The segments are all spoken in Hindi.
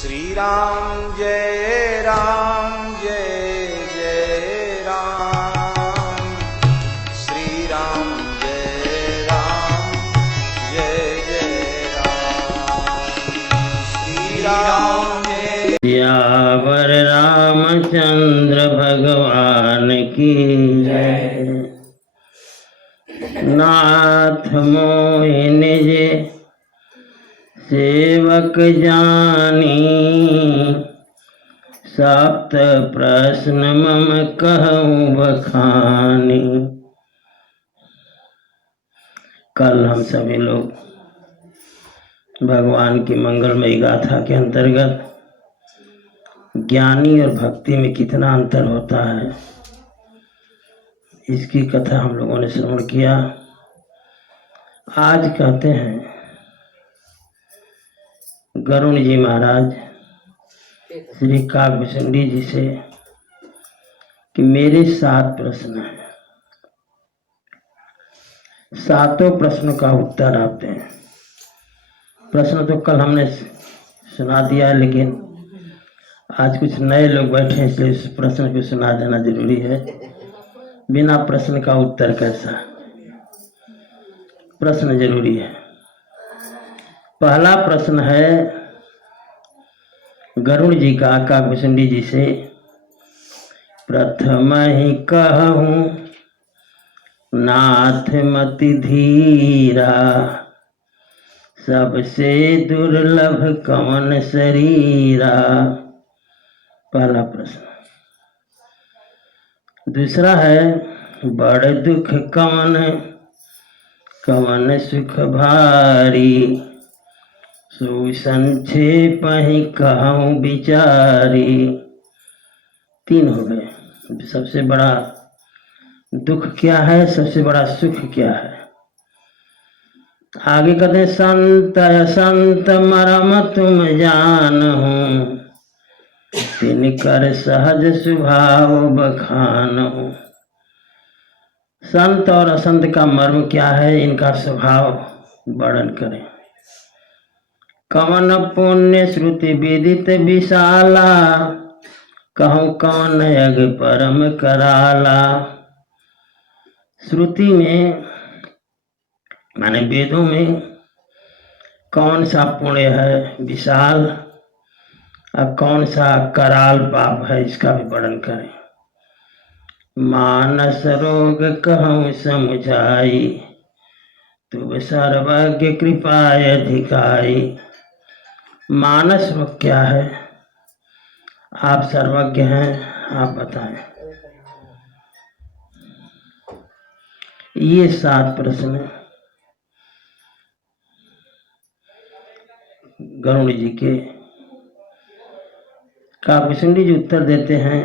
श्री राम जय जय राम। श्री राम जय जय राम। श्री राम जय। सियावर रामचंद्र भगवान की जय। नाथ मोहि निज सेवक जानी, सप्त प्रश्न मम कहूँ बखानी। कल हम सभी लोग भगवान की मंगलमयी गाथा के अंतर्गत ज्ञानी और भक्ति में कितना अंतर होता है, इसकी कथा हम लोगों ने श्रवण किया। आज कहते हैं गरुण जी महाराज श्री काकभूषणी जी से कि मेरे 7 प्रश्न हैं, 7 प्रश्नों का उत्तर आप दें। प्रश्न तो कल हमने सुना दिया है, लेकिन आज कुछ नए लोग बैठे हैं, इसलिए इस प्रश्न को सुना देना जरूरी है। बिना प्रश्न का उत्तर कैसा? प्रश्न जरूरी है। पहला प्रश्न है गरुड़ जी का काकभूषणी जी से। प्रथम ही कहूँ नाथ मति धीरा, सबसे दुर्लभ कौन शरीरा। पहला प्रश्न। दूसरा है बड़ दुख कौन कौन सुख भारी, सो संक्षेप ही कहूँ विचारी। 3 हो गए। सबसे बड़ा दुख क्या है, सबसे बड़ा सुख क्या है? आगे कहते संत असंत मरम तुम जानहु, तिनकर सहज स्वभाव बखानहु। संत और असंत का मर्म क्या है, इनका स्वभाव वर्णन करें। कवन पुण्य श्रुति विदित विशाला, कहूँ कौन यज्ञ परम कराला। श्रुति में माने वेदों में कौन सा पुण्य है विशाल और कौन सा कराल पाप है, इसका भी वर्णन करें। मानस रोग कहूँ समुझाई, तुम सर्वज्ञ कृपाय अधिकाई। मानस रोग क्या है? आप सर्वज्ञ हैं, आप बताएं। ये 7 प्रश्न गरुड़ जी के। काकभूषणी जी उत्तर देते हैं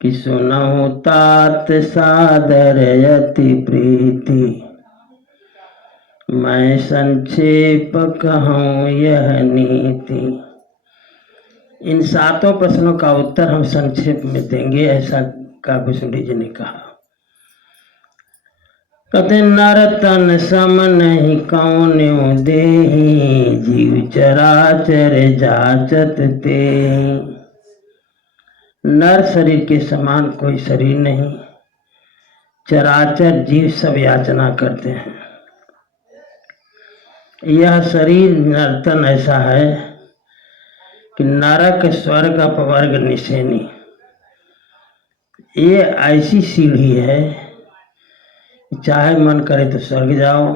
कि सुनहु तात सादर अति प्रीति, मैं संक्षेप कहूँ यह नीति। इन 7 प्रश्नों का उत्तर हम संक्षेप में देंगे, ऐसा काकभूषणी जी ने कहा। कहते नर तन सम नहीं कौन्यो देहि, जीव चराचर जाचत ते। नर शरीर के समान कोई शरीर नहीं, चराचर जीव सब याचना करते हैं। यह शरीर नर्तन ऐसा है कि नरक स्वर्ग अपवर्ग निशेनी। ये ऐसी सीढ़ी है, चाहे मन करे तो स्वर्ग जाओ,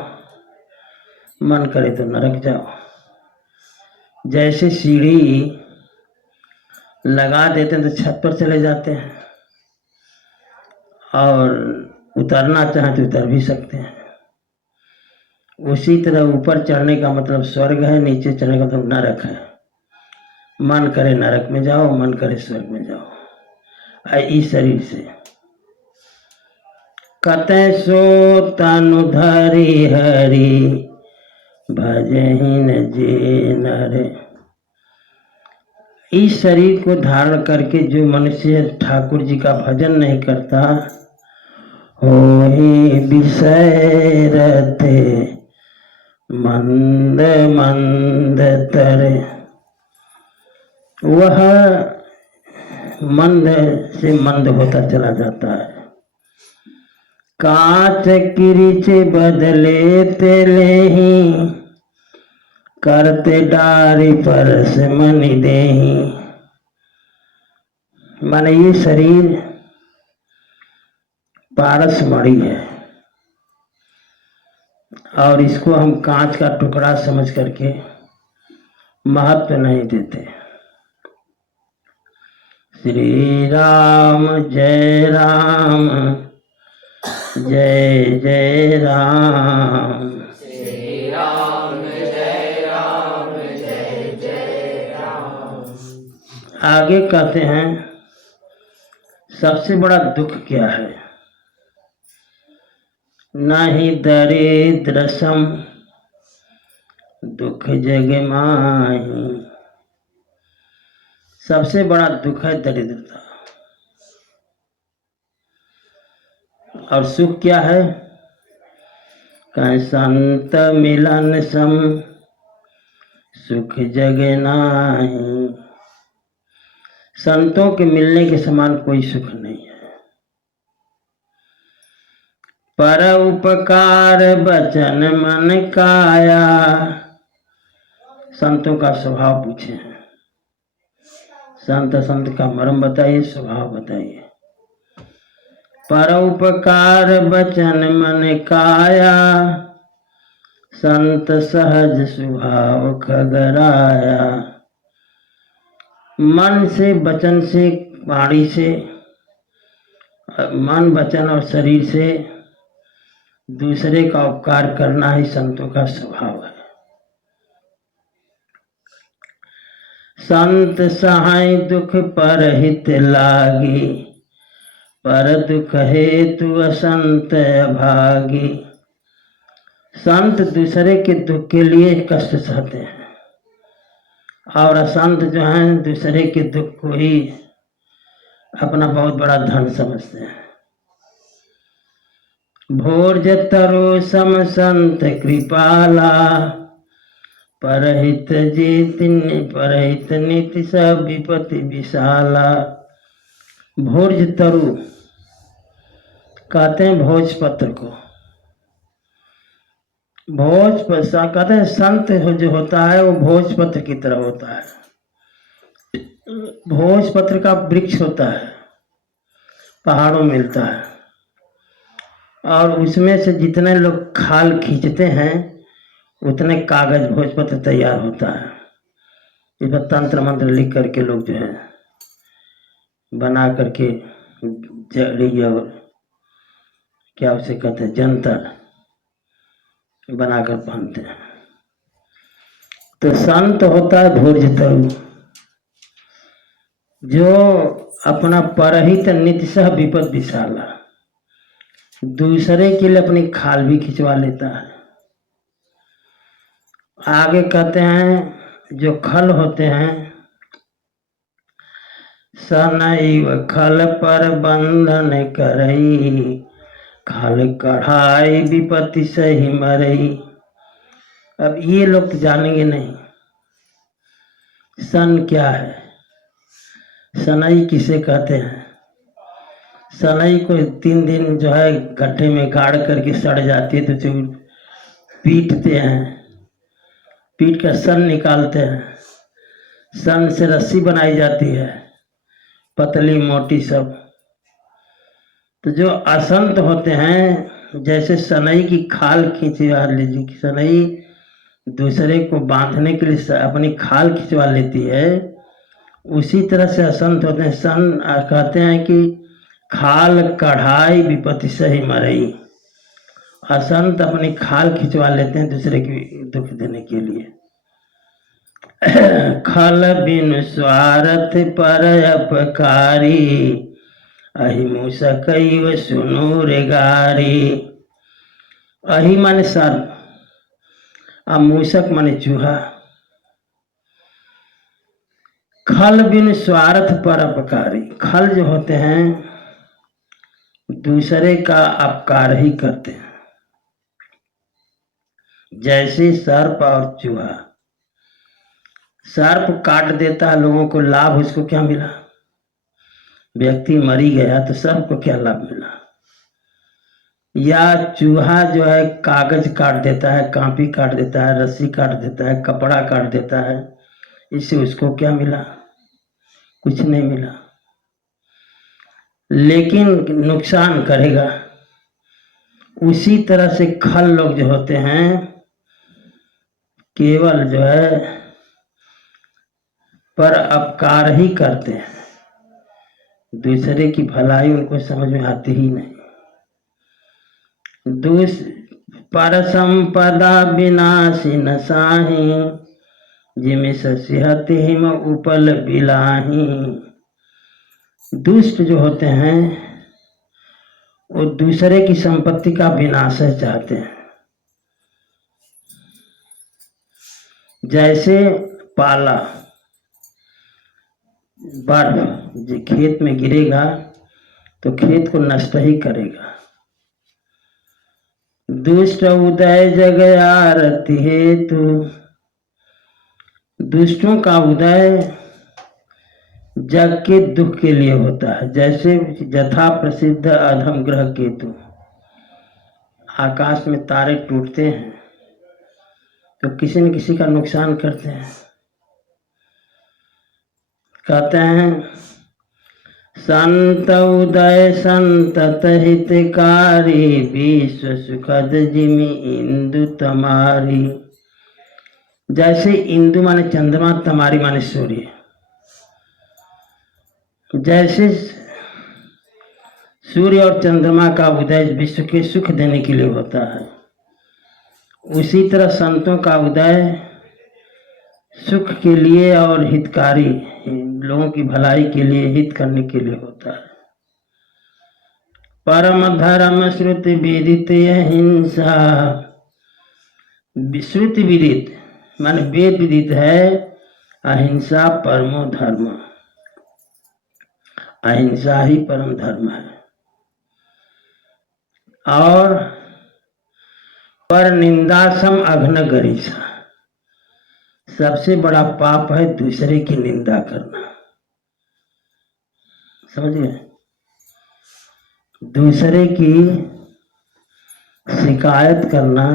मन करे तो नरक जाओ। जैसे सीढ़ी लगा देते हैं तो छत पर चले जाते हैं, और उतरना चाहे तो उतर भी सकते हैं। उसी तरह ऊपर चढ़ने का मतलब स्वर्ग है, नीचे चढ़ने का मतलब नरक है। मन करे नरक में जाओ, मन करे स्वर्ग में जाओ। इस शरीर से कतै सो तनु धरि हरि, भजहि न जे नर। इस शरीर को धारण करके जो मनुष्य ठाकुर जी का भजन नहीं करता, होहि विषय रते मंद मंद तरे। वह मंद से मंद होता चला जाता है। कांच किरीच बदले तेले ही, करते डारी परस मनि देही। माने ये शरीर पारस मणि है और इसको हम कांच का टुकड़ा समझ करके महत्व नहीं देते। श्री राम जय राम, जय जय राम। श्री राम जय राम, जय जय राम। आगे कहते हैं सबसे बड़ा दुख क्या है? नहीं दरिद्र सम दुख जग माही। सबसे बड़ा दुख है दरिद्रता। और सुख क्या है? कहीं संत मिलन सम सुख जग नाही। संतों के मिलने के समान कोई सुख नहीं है। पर उपकार बचन मन काया। संतों का स्वभाव पूछे हैं। संत का मर्म बताइए, स्वभाव बताइए। पर उपकार बचन मन काया, संत सहज स्वभाव खगराया। मन से, वचन से, वाणी से, मन वचन और शरीर से दूसरे का उपकार करना ही संतों का स्वभाव है। संत सहाय दुख पर हित लागी, पर दुख हेतु असंत अभागी। संत दूसरे के दुख के लिए कष्ट सहते हैं और असंत जो हैं दूसरे के दुख को ही अपना बहुत बड़ा धन समझते हैं। भोज तरो सम संत कृपाला, परहित परहित नीति सब विपत्ति विशाला। भोज तरु कहते हैं भोजपत्र को। भोजपत्र कहते हैं संत जो होता है वो भोजपत्र की तरह होता है। भोजपत्र का वृक्ष होता है, पहाड़ों में मिलता है और उसमें से जितने लोग खाल खींचते हैं उतने कागज भोजपत्र तैयार होता है। इस पर तंत्र मंत्र लिख करके लोग जो है बना करके जड़ी और क्या उसे कहते हैं जंतर बनाकर पहनते हैं। तो संत होता है भोजतरु, जो अपना परहित नित्य सह विपद विशाला, दूसरे के लिए अपनी खाल भी खिंचवा लेता है। आगे कहते हैं जो खल होते हैं, सनैव खल पर बंधन करई, खल कढ़ाई विपत्ति सही मरई। अब ये लोग जानेंगे नहीं सन क्या है, सनई किसे कहते हैं। सनई को 3 दिन जो है गड्ढे में गाड़ करके सड़ जाती है तो जो पीटते हैं, पीट कर सन निकालते हैं। सन से रस्सी बनाई जाती है, पतली मोटी सब। तो जो असंत होते हैं जैसे सनई की खाल खींचवा लीजिए, सनई दूसरे को बांधने के लिए अपनी खाल खिंचवा लेती है, उसी तरह से असंत होते हैं। सन कहते हैं कि खाल कढ़ाई विपत्ति सही मरई। असंत अपनी खाल खिंचवा लेते हैं दूसरे की दुख देने के लिए। खल बिन स्वार्थ पर अपकारी, अहिमुसकैव सुनो रे गारी। अहि माने सर्प और मूसक माने चूहा। खल बिन स्वार्थ पर अपकारी, खल जो होते हैं दूसरे का अपकार ही करते हैं, जैसे सर्प और चूहा। सर्प काट देता है लोगों को लाभ, उसको क्या मिला? व्यक्ति मरी गया तो सर्प को क्या लाभ मिला? या चूहा जो है कागज काट देता है, कॉपी काट देता है, रस्सी काट देता है, कपड़ा काट देता है, इससे उसको क्या मिला? कुछ नहीं मिला, लेकिन नुकसान करेगा। उसी तरह से खल लोग जो होते हैं केवल जो है पर अपकार ही करते हैं, दूसरे की भलाई उनको समझ में आती ही नहीं। पर संपदा विनाशी न साही, जिमे ससिहत हिम उपल बिलाही। दुष्ट जो होते हैं वो दूसरे की संपत्ति का विनाश चाहते हैं। जैसे पाला बर्फ जो खेत में गिरेगा तो खेत को नष्ट ही करेगा। दुष्ट उदय जग आरती हेतु, दुष्टों का उदय जग के दुख के लिए होता है। जैसे यथा प्रसिद्ध अधम ग्रह केतु, आकाश में तारे टूटते हैं तो किसी न किसी का नुकसान करते हैं। कहते हैं संत उदय संतत हितकारी, विश्व सुखद जिमि इंदु तमारी। जैसे इंदु माने चंद्रमा, तमारी माने सूर्य। जैसे सूर्य और चंद्रमा का उदय विश्व के सुख देने के लिए होता है, उसी तरह संतों का उदय सुख के लिए और हितकारी लोगों की भलाई के लिए, हित करने के लिए होता है। परम धर्म श्रुति विदित अहिंसा, श्रुति विदित माने वेद विदित है अहिंसा परमो धर्म, अहिंसा ही परम धर्म है। और पर निंदासम अघ्न गरीसा, सबसे बड़ा पाप है दूसरे की निंदा करना। समझ गए? दूसरे की शिकायत करना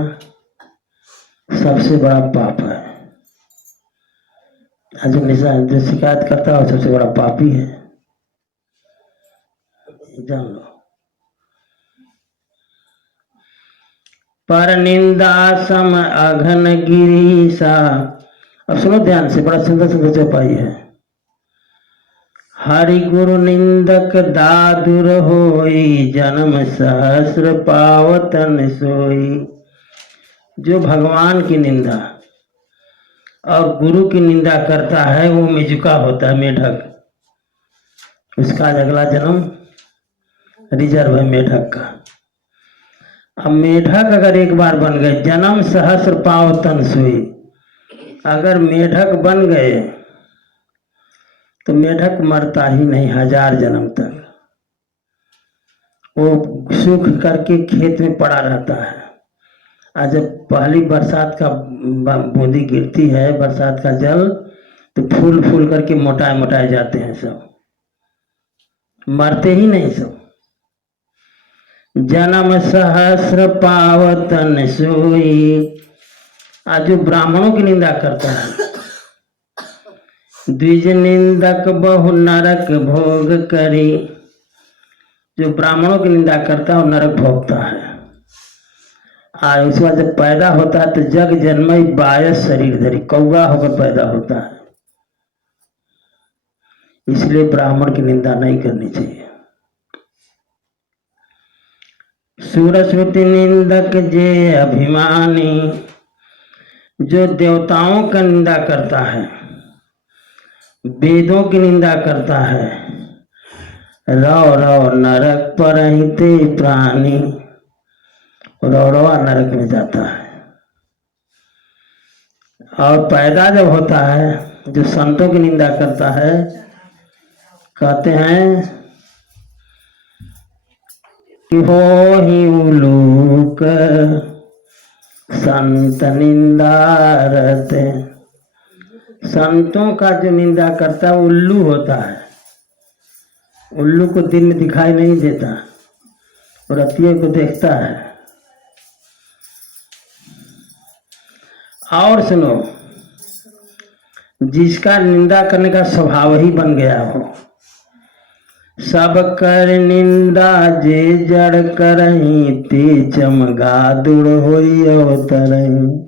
सबसे बड़ा पाप है। जो शिकायत करता है सबसे बड़ा पापी है, जान लो। पर निंदा सम अघन गिरीसा। अब सुनो ध्यान से, बड़ा सुंदर सुंदर चौपाई है। हरि गुरु निंदक दादुर होई, जन्म सहस्र पावतन सोई। जो भगवान की निंदा और गुरु की निंदा करता है वो मेजुका होता है, मेढक। उसका अगला जन्म रिजर्व है मेढक का। अब मेढक अगर एक बार बन गए, जन्म सहस्र पावतन सोई, अगर मेढक बन गए तो मेढक मरता ही नहीं 1000 जन्म तक। वो सूख करके खेत में पड़ा रहता है। आज जब पहली बरसात का बूंदी गिरती है, बरसात का जल, तो फूल फूल करके मोटाए मोटाए जाते हैं, सब मरते ही नहीं सब। जन्म सहस्र पावतन सोई। आज जो ब्राह्मणों की निंदा करता है, द्विज निंदक बहु नरक भोग करी। जो ब्राह्मणों की निंदा करता है वो नरक भोगता है। और उसके बाद जब पैदा होता है तो जग जन्मई बायस शरीर धरी, कौआ होकर पैदा होता है। इसलिए ब्राह्मण की निंदा नहीं करनी चाहिए। सुरश्रुति निंदक जे अभिमानी। जो देवताओं का निंदा करता है, वेदों की निंदा करता है, रौ रौ नरक परहिते प्राणी, रौरवा नरक में जाता है। और पैदा जब होता है, जो संतों की निंदा करता है, कहते हैं कि हो ही उलूक संत निंदारत। संतों का जो निंदा करता है उल्लू होता है। उल्लू को दिन में दिखाई नहीं देता और रतिये को देखता है। और सुनो, जिसका निंदा करने का स्वभाव ही बन गया हो, सब कर निंदा जे जड़ करही, ते चमगादुड़ होई अवतरही।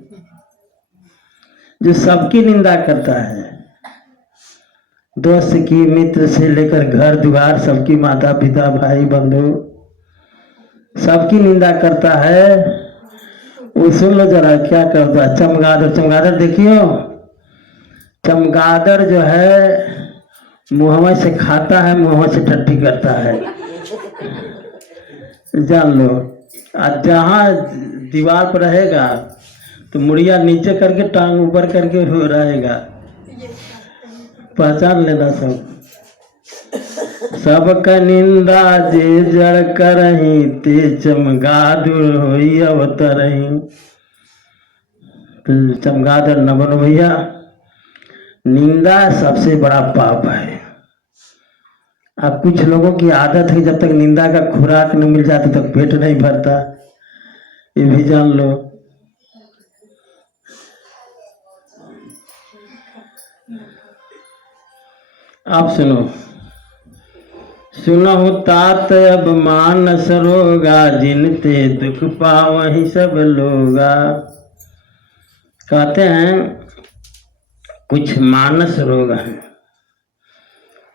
जो सबकी निंदा करता है, दोस्त की, मित्र से लेकर घर द्वार, सबकी, माता पिता भाई बंधु, सबकी निंदा करता है। वो सुन लो जरा क्या करता है। चमगादड़, चमगादड़ देखियो, चमगादड़ जो है मुँह से खाता है, मुँह से टट्टी करता है, जान लो। आज जहाँ दीवार पर रहेगा तो मुड़िया नीचे करके टांग ऊपर करके रहेगा, पहचान लेना सब। सबका निंदा जे जड़ करही, ते चमगादुड़ होई अवतरही। तो चमगादड़ न बनो भैया। निंदा सबसे बड़ा पाप है। अब कुछ लोगों की आदत है, जब तक निंदा का खुराक न मिल जाता तक पेट नहीं भरता, ये भी जान लो। आप सुनो, सुनो तात अब मानस रोगा, जिनते दुख पावहि सब लोगा। कहते हैं कुछ मानस रोग है,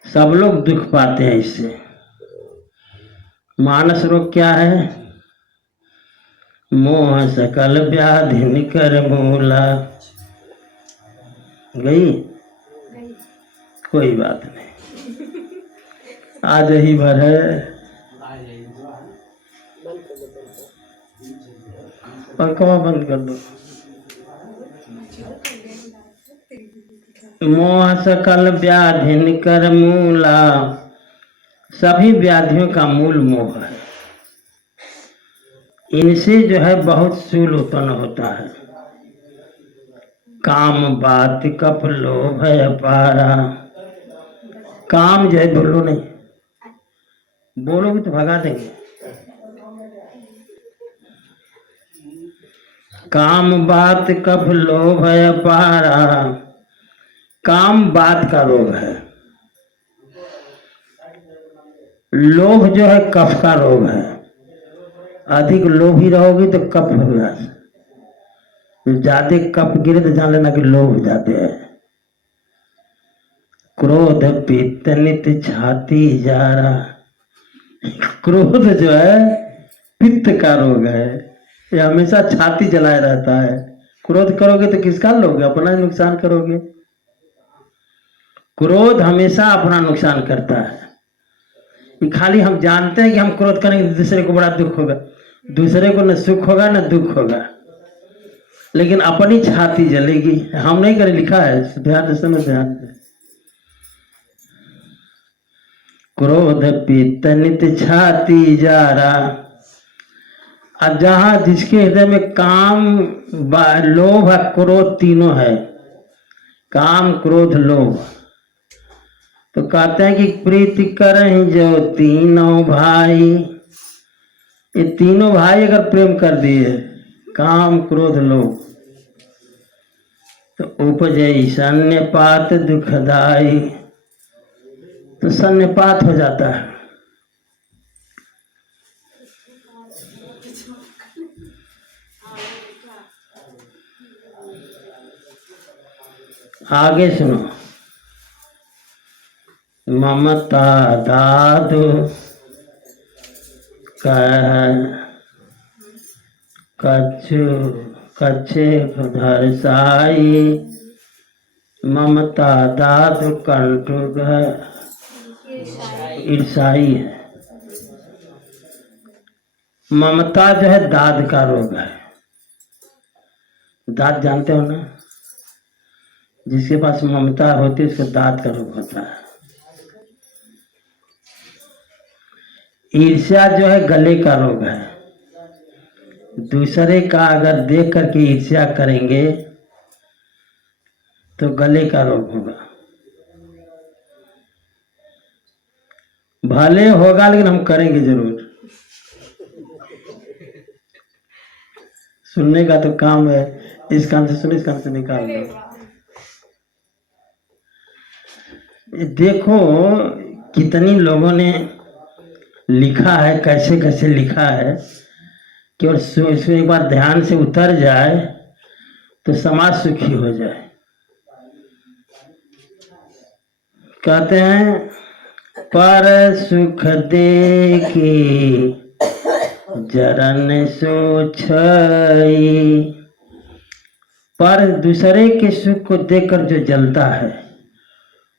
सब लोग दुख पाते हैं इससे। मानस रोग क्या है? मोह सकल व्याधि निकर मूला। गई? कोई बात नहीं, आज ही भर है। पंखा बंद कर दो। मोह सकल व्याधि निकर मूला। सभी व्याधियों का मूल मोह है। इनसे जो है बहुत शूल उत्पन्न होता है। काम बात कफ लोभ है अपारा। काम जो है, बोलो नहीं, बोलोगे तो भगा देंगे। काम बात कफ लोभ है अपारा। काम बात का रोग है। लोभ जो है कफ का रोग है। अधिक लोभी रहोगी तो कफ होगा। ज्यादा कफ गिरे तो जान लेना कि लोभ जाते हैं। क्रोध पित्त नित छाती जारा। क्रोध जो है पित्त का रोग है, ये हमेशा छाती जलाए रहता है। क्रोध करोगे तो किसका लोगे? अपना नुकसान करोगे। क्रोध हमेशा अपना नुकसान करता है। खाली हम जानते हैं कि हम क्रोध करेंगे तो दूसरे को बड़ा दुख होगा, दूसरे को न सुख होगा न दुख होगा, लेकिन अपनी छाती जलेगी। हम नहीं करें, लिखा है, ध्यान से सुनो, ध्यान से। क्रोध पित्त नित छाती जारा। और जहां जिसके हृदय में काम लोभ क्रोध तीनों है, काम क्रोध लोभ, तो कहते हैं कि प्रीति करहि जो तीनों भाई। ये तीनों भाई अगर प्रेम कर दिए, काम क्रोध लोभ, तो उपजे सन्निपात दुखदाई। तो सन्निपात हो जाता है। आगे सुनो। ममता दादु कछु कच्छे धरसाई। ममता दादु कंटुक ईर्षाई है। ममता जो है दाद का रोग है। दाद जानते हो ना? जिसके पास ममता होती है उसको दाद का रोग होता है। ईर्ष्या जो है गले का रोग है। दूसरे का अगर देख करके ईर्ष्या करेंगे तो गले का रोग होगा। भले होगा लेकिन हम करेंगे जरूर। सुनने का तो काम है, इस कान से सुनो, इस कान से निकाल दो। देखो कितनी लोगों ने लिखा है, कैसे कैसे लिखा है कि और इसमें एक बार ध्यान से उतर जाए तो समाज सुखी हो जाए। कहते हैं पर सुख देखी जरन सो छई। पर दूसरे के सुख को देखकर जो जलता है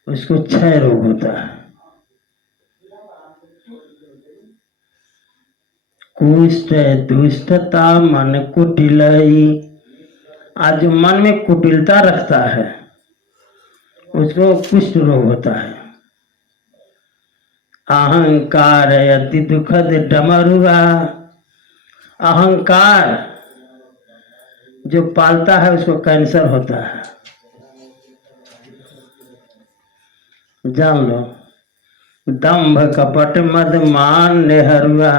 उसको क्षय रोग होता है। कुष्ठ दुष्टता मन कुटिलई। आज जो मन में कुटिलता रखता है उसको कुष्ठ रोग होता है। अहंकार अति दुखद डमरुआ। अहंकार जो पालता है उसको कैंसर होता है, जान लो। दंभ कपट मद मान नेहरुआ।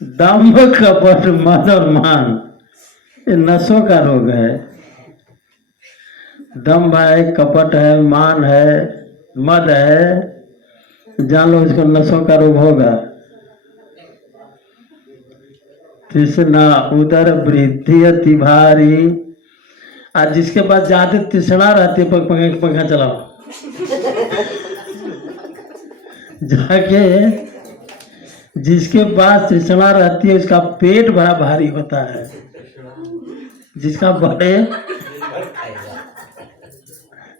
दंभ कपट मद और मान ये नसों का रोग है। दंभ है, कपट है, मान है, मद है, जान लो इसको नसों का रोग होगा। तृष्णा उदर वृद्धि अति भारी। आज जिसके पास ज्यादा तृष्णा रहती है, पंखा चलाओ जाके, जिसके पास तृष्णा रहती है उसका पेट बड़ा भारी होता है। जिसका बड़े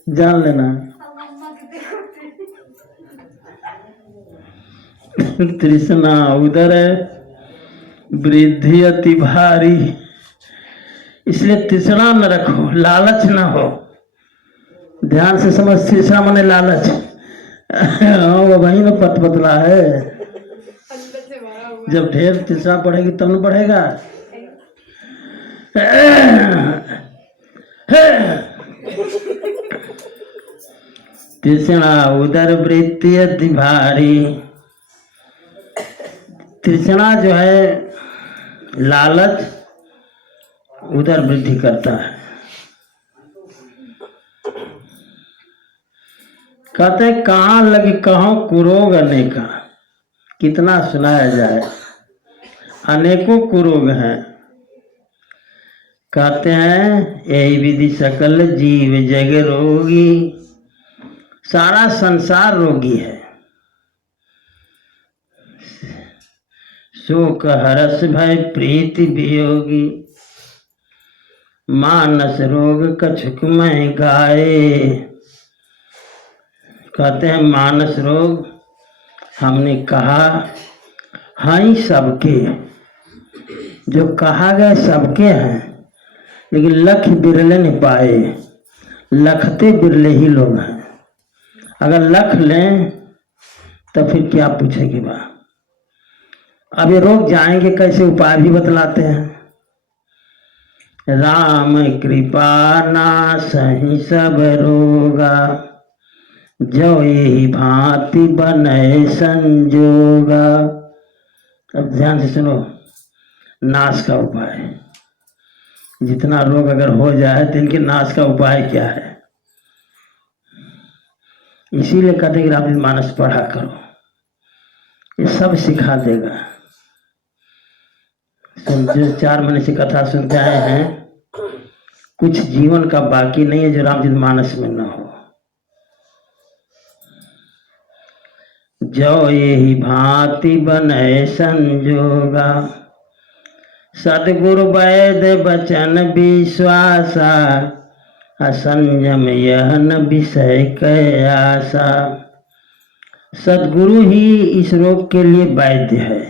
जान लेना। तृष्णा उदर वृद्धि अति भारी। इसलिए तृष्णा न रखो, लालच न हो। ध्यान से समझ, तृष्णा माने लालच। वो वही में पतला है। जब ढेर तृष्णा बढ़ेगी तब न बढ़ेगा। तृष्णा उदर वृत्ति अति भारी। तृष्णा जो है लालच उदर वृद्धि करता है। कहते हैं कहाँ लगी कहाँ कुरोग अनेका। कितना सुनाया जाए, अनेकों कुरोग हैं। कहते हैं यही विधि सकल जीव जग रोगी। सारा संसार रोगी है। शोक हरस भय प्रीति वियोगी। मानस रोग कछुक में गाए। कहते हैं मानस रोग हमने कहा हैं सबके, जो कहा गया सबके हैं, लेकिन लख बिरले नहीं पाए। लखते बिरले ही लोग हैं। अगर लख लें तो फिर क्या पूछेगी बात। अब ये रोग जाएंगे कैसे, उपाय भी बतलाते हैं। राम कृपा नासहि सब रोगा। जो यही भांति बने संजोगा। अब ध्यान से सुनो, नाश का उपाय। जितना रोग अगर हो जाए तो इनके नाश का उपाय क्या है। इसीलिए कहते हैं कि रामचरितमानस पढ़ा करो, ये सब सिखा देगा। जो 4 महीने से कथा सुनते आए हैं, कुछ जीवन का बाकी नहीं है जो रामचरितमानस में न हो। जो यही भांति बने संजोगा। सदगुरु वैद बचन विश्वासा। असंयम यह न विषय कै आशा। सदगुरु ही इस रोग के लिए वैद्य है।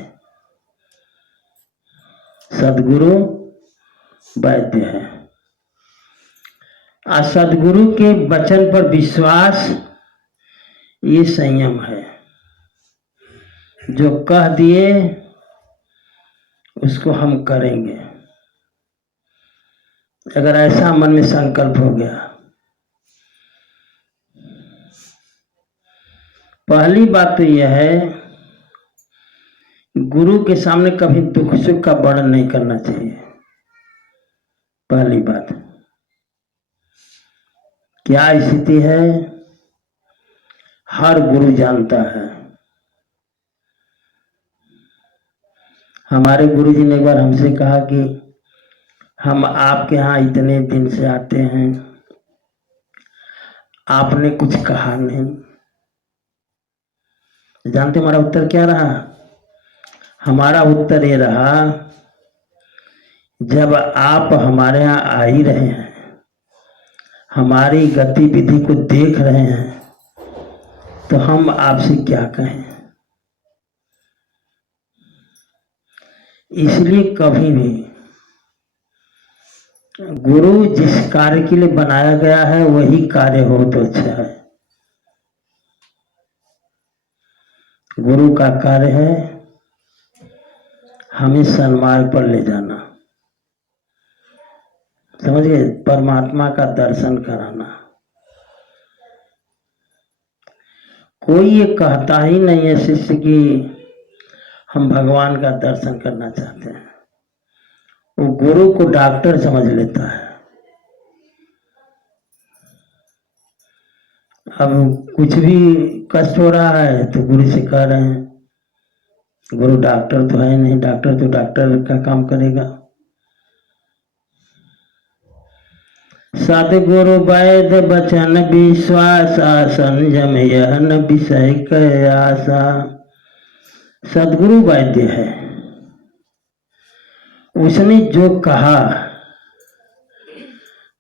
सदगुरु वैद्य है। सदगुरु के वचन पर विश्वास ये संयम है। जो कह दिए उसको हम करेंगे। अगर ऐसा मन में संकल्प हो गया, पहली बात तो यह है, गुरु के सामने कभी दुख सुख का वर्णन नहीं करना चाहिए। पहली बात, क्या स्थिति है हर गुरु जानता है। हमारे गुरु जी ने एक बार हमसे कहा कि हम आपके यहाँ इतने दिन से आते हैं, आपने कुछ कहा नहीं। जानते हमारा उत्तर क्या रहा? हमारा उत्तर ये रहा, जब आप हमारे यहाँ आ ही रहे हैं, हमारी गतिविधि को देख रहे हैं, तो हम आपसे क्या कहें। इसलिए कभी भी गुरु जिस कार्य के लिए बनाया गया है वही कार्य हो तो अच्छा है। गुरु का कार्य है हमें सन्मार्ग पर ले जाना, समझ गए, परमात्मा का दर्शन कराना। कोई ये कहता ही नहीं है शिष्य कि हम भगवान का दर्शन करना चाहते हैं। वो गुरु को डॉक्टर समझ लेता है। अब कुछ भी कष्ट हो रहा है तो गुरु से कह रहे हैं, गुरु डॉक्टर तो है नहीं, डॉक्टर तो डॉक्टर का काम करेगा। सदगुरु वैद्य बचन विश्वास, संयम यह न विषय कयासा। सदगुरु वैद्य है, उसने जो कहा,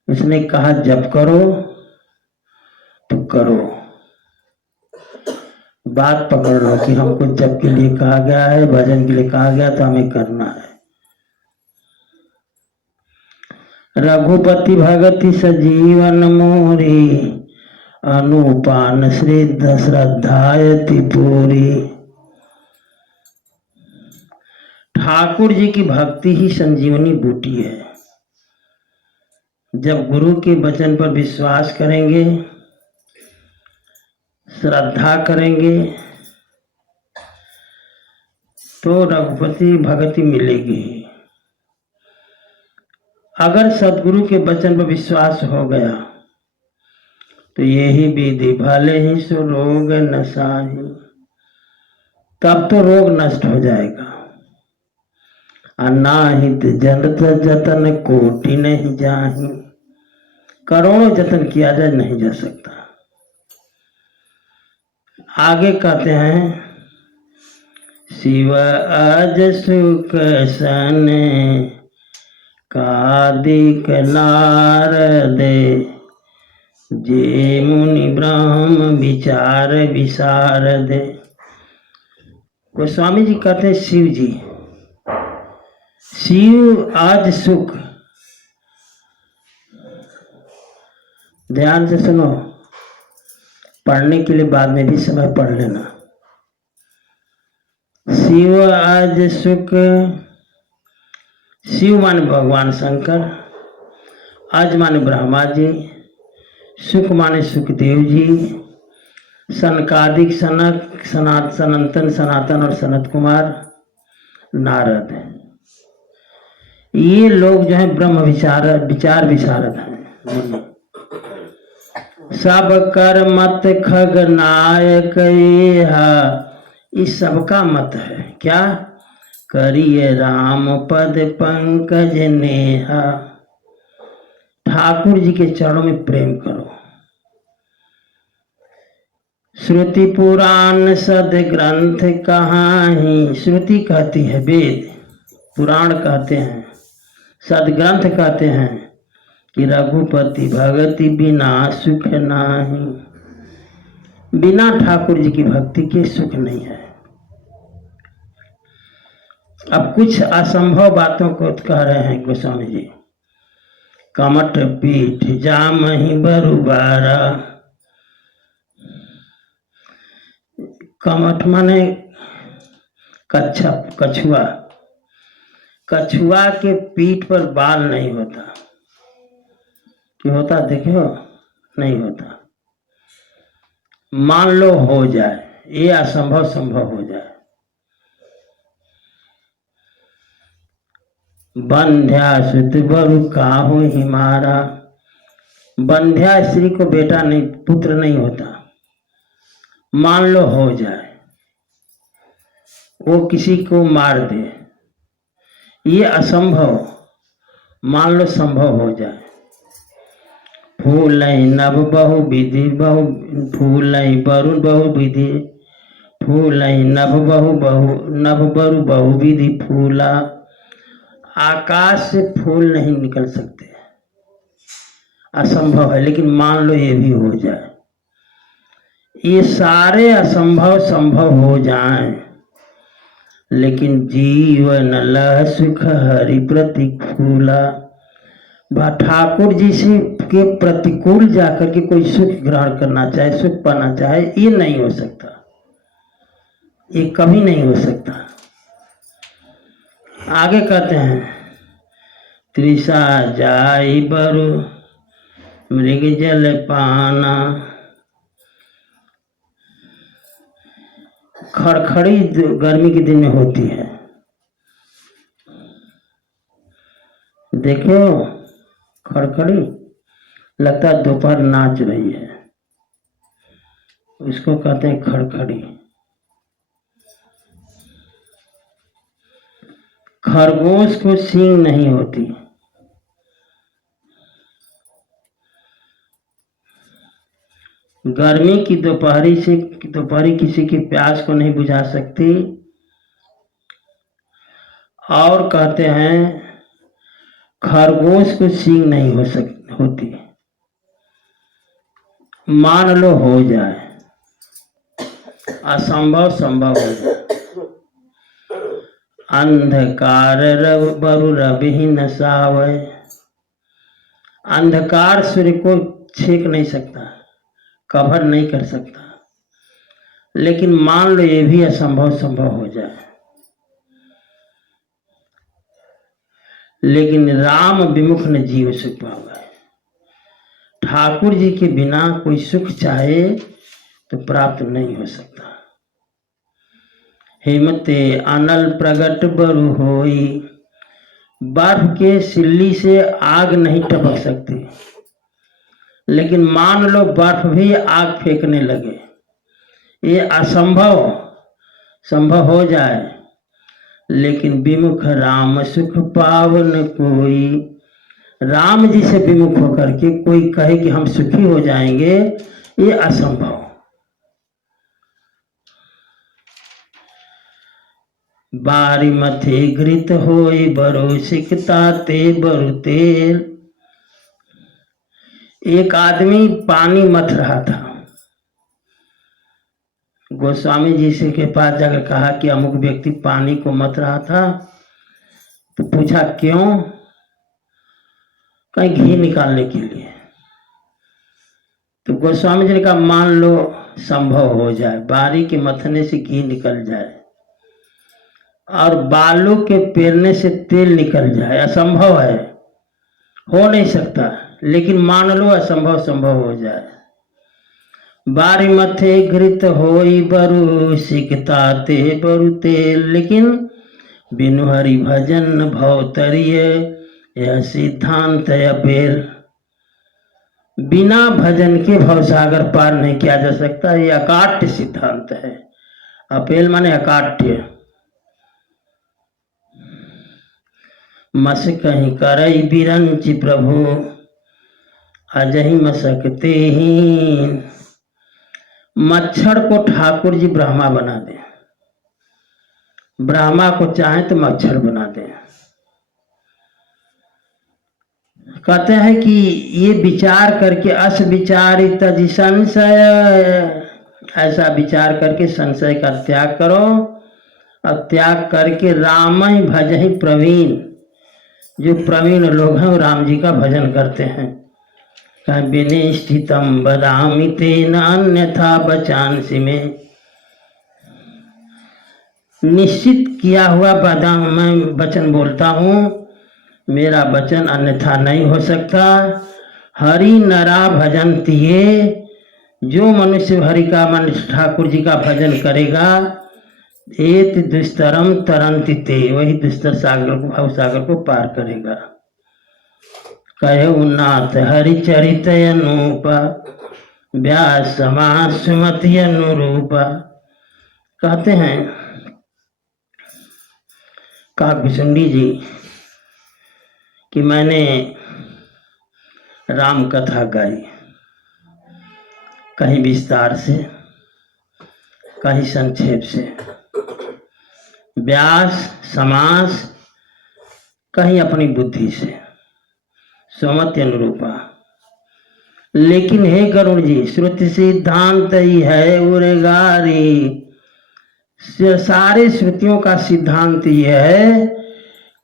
उसने कहा जप करो तो करो। बात पकड़ लो कि हमको जप के लिए कहा गया है, भजन के लिए कहा गया तो हमें करना है। रघुपति भगति सजीवन मोरी, अनुपान श्रद्धा श्रद्धायति पूरी। ठाकुर जी की भक्ति ही संजीवनी बूटी है। जब गुरु के वचन पर विश्वास करेंगे, श्रद्धा करेंगे, तो रघुपति भगति मिलेगी। अगर सदगुरु के वचन पर विश्वास हो गया तो यही विधि भले ही सो रोग नसाही, तब तो रोग नष्ट हो जाएगा। अनाहित जनत जतन कोटि नहीं जाही, करोड़ों जतन किया जाए नहीं जा सकता। आगे कहते हैं, शिव अज सुख सन कादिक नारदे, जे मुनि ब्रह्म विचार विशारदे। गोस्वामी जी कहते हैं, शिव जी, शिव आज सुख, ध्यान से सुनो, पढ़ने के लिए बाद में भी समय पढ़ लेना। शिव आज सुख, शिव माने भगवान शंकर, आज माने ब्रह्मा जी, सुख माने सुखदेव जी, सनकादिक सनक, सनातन सनातन और सनत कुमार, नारद। ये लोग जो है ब्रह्म विचार विशारद हैं। सब कर मत खग नायक, इस सबका मत है क्या? करिए राम पद पंकज नेहा। ठाकुर जी के चरणों में प्रेम करो। श्रुति पुराण सद ग्रंथ कहाही, श्रुति कहती है वेद, पुराण कहते हैं, सदग्रंथ कहते हैं कि रघुपति भगति बिना सुख नाही। बिना ठाकुर जी की भक्ति के सुख नहीं है। अब कुछ असंभव बातों को कह रहे हैं गोस्वामी जी। कमट पीठ जामहि बरुबारा। कमठ माने कच्छप, कछुआ। कछुआ के पीठ पर बाल नहीं होता, कि होता देखो नहीं होता। मान लो हो जाए, ये असंभव संभव हो जाए। बंध्या सुत बरु काहू हिमारा, बंध्या स्त्री को बेटा नहीं, पुत्र नहीं होता। मान लो हो जाए, वो किसी को मार दे, ये असंभव, मान लो संभव हो जाए। फूल नभ बहु विधि बहु, फूल वरुण बहु विधि, फूल नभ बरु बहु विधि फूला। आकाश से फूल नहीं निकल सकते, असंभव है, लेकिन मान लो ये भी हो जाए। ये सारे असंभव संभव हो जाएं, लेकिन जीवन लह सुख हरि प्रतिकूला। ठाकुर जी से के प्रतिकूल जाकर के कोई सुख ग्रहण करना चाहे, सुख पाना चाहे, ये नहीं हो सकता, ये कभी नहीं हो सकता। आगे कहते हैं त्रिषा जाई बरु मृग जल पाना, खड़खड़ी गर्मी के दिन में होती है। देखो खड़खड़ी, लगता है दोपहर नाच रही है, उसको कहते हैं खड़खड़ी। खरगोश को सींग नहीं होती, गर्मी की दोपहरी किसी की प्यास को नहीं बुझा सकती। और कहते हैं खरगोश को सींग नहीं होती। मान लो हो जाए, असंभव संभव हो जाए। अंधकार बरु रवि न सावै, अंधकार सूर्य को छेक नहीं सकता, कवर नहीं कर सकता, लेकिन मान लो ये भी असंभव संभव हो जाए। लेकिन राम विमुख न जीव सुख पावे, ठाकुर जी के बिना कोई सुख चाहे तो प्राप्त नहीं हो सकता। हेमते अनल प्रगट बरु होई, बर्फ के सिल्ली से आग नहीं टपक सकती, लेकिन मान लो बर्फ भी आग फेंकने लगे, ये असंभव संभव हो जाए। लेकिन विमुख राम सुख पावन कोई, राम जी से विमुख होकर के कोई कहे कि हम सुखी हो जाएंगे, ये असंभव। बारी मथे घृत होई बरु सिकता ते बरु तेल, एक आदमी पानी मथ रहा था, गोस्वामी जी से के पास जाकर कहा कि अमुक व्यक्ति पानी को मथ रहा था, तो पूछा क्यों? कहीं घी निकालने के लिए। तो गोस्वामी जी ने कहा मान लो संभव हो जाए, बारी के मथने से घी निकल जाए और बालू के पेरने से तेल निकल जाए, असंभव है, हो नहीं सकता, लेकिन मान लो असंभव संभव हो जाए। बारी मथे घृत होई बरु सिकता ते बरु तेल, लेकिन बिनु हरि भजन भव तरिय, यह सिद्धांत अपेल। बिना भजन के भवसागर पार नहीं किया जा सकता, यह अकाट्य सिद्धांत है। अपेल माने अकाट्य। मस कहीं करई बिरंच प्रभु, अजहि मसकते ही। मच्छर को ठाकुर जी ब्रह्मा बना दे, ब्रह्मा को चाहे तो मच्छर बना दे। कहते हैं कि ये विचार करके अस विचारी तज संशय, ऐसा विचार करके संशय का त्याग करो, और त्याग करके राम ही भज ही प्रवीण। जो प्रवीण लोग हैं वो राम जी का भजन करते हैं। विनिष्ठितम बदामि तेन अन्यथा बचांसि में, निश्चित किया हुआ बदाम मैं वचन बोलता हूँ, मेरा वचन अन्यथा नहीं हो सकता। हरि नरा भजन्ति ये, जो मनुष्य हरि का मन ठाकुर जी का भजन करेगा, एत दुस्तरम तरंति ते, वही दुस्तर सागर को, भव सागर को पार करेगा। कहे नाथ हरि चरित अनूप, व्यास समास सुमति अनुरूप। कहते हैं काकभूषुंडी जी कि मैंने राम कथा गाई, कहीं विस्तार से, कहीं संक्षेप से, व्यास समास, कहीं अपनी बुद्धि से, सुमति अनुरूपा। लेकिन हे गरुड़ जी, श्रुति सिद्धांत ही है उरेगारी, सारे श्रुतियों का सिद्धांत यह है